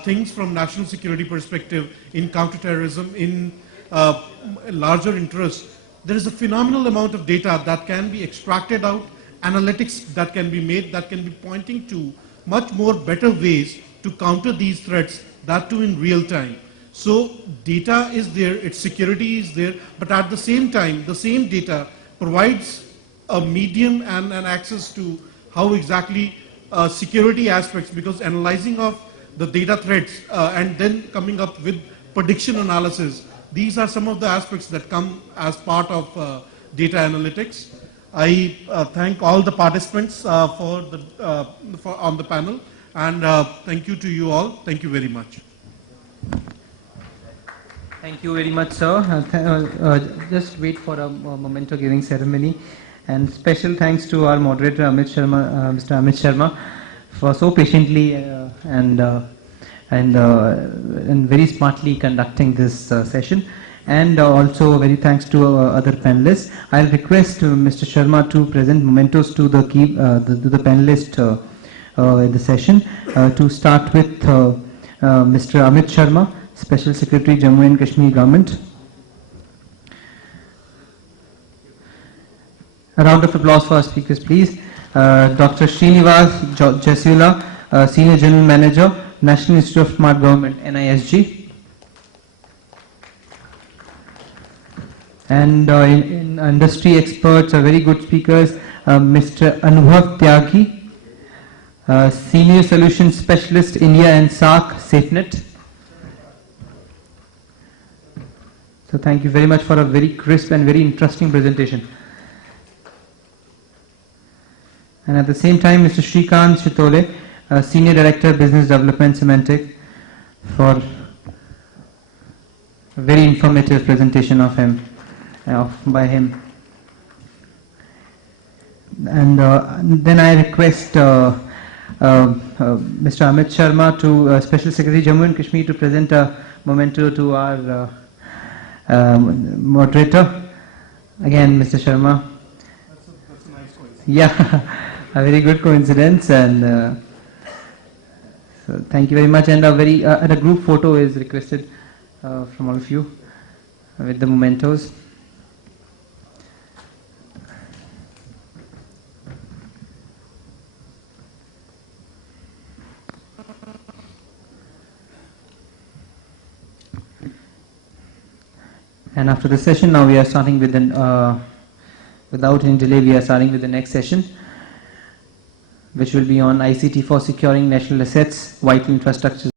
things from national security perspective, in counterterrorism, in larger interests, there is a phenomenal amount of data that can be extracted out, analytics that can be made, that can be pointing to much more better ways to counter these threats, that too in real time. So data is there, its security is there, but at the same time, the same data provides a medium and an access to how exactly security aspects, because analyzing of the data threats and then coming up with prediction analysis, these are some of the aspects that come as part of data analytics. I thank all the participants on the panel, and thank you to you all. Thank you very much. Thank you very much, sir. Just wait for a memento giving ceremony. And special thanks to our moderator, Mr. Amit Sharma, for so patiently and very smartly conducting this session. And also very thanks to other panelists. I'll request Mr. Sharma to present mementos to the panelists in the session. To start with Mr. Amit Sharma, Special Secretary, Jammu and Kashmir Government. A round of applause for our speakers, please. Dr. Srinivas Jasula, Senior General Manager, National Institute of Smart Government, NISG. And in industry experts, very good speakers, Mr. Anubhav Tyagi, Senior Solutions Specialist, India and SAARC, SafeNet. So thank you very much for a very crisp and very interesting presentation. And at the same time, Mr. Shrikant Chitole, Senior Director, Business Development, Symantec, for A very informative presentation of him, by him. And then I request Mr. Amit Sharma, to Special Secretary Jammu and Kashmir, to present a memento to our moderator. Again, Mr. Sharma. That's a nice coincidence. Yeah, a very good coincidence, and so thank you very much. And a group photo is requested from all of you with the mementos. And after the session, now we are starting with without any delay, we are starting with the next session, which will be on ICT for securing national assets, vital infrastructure.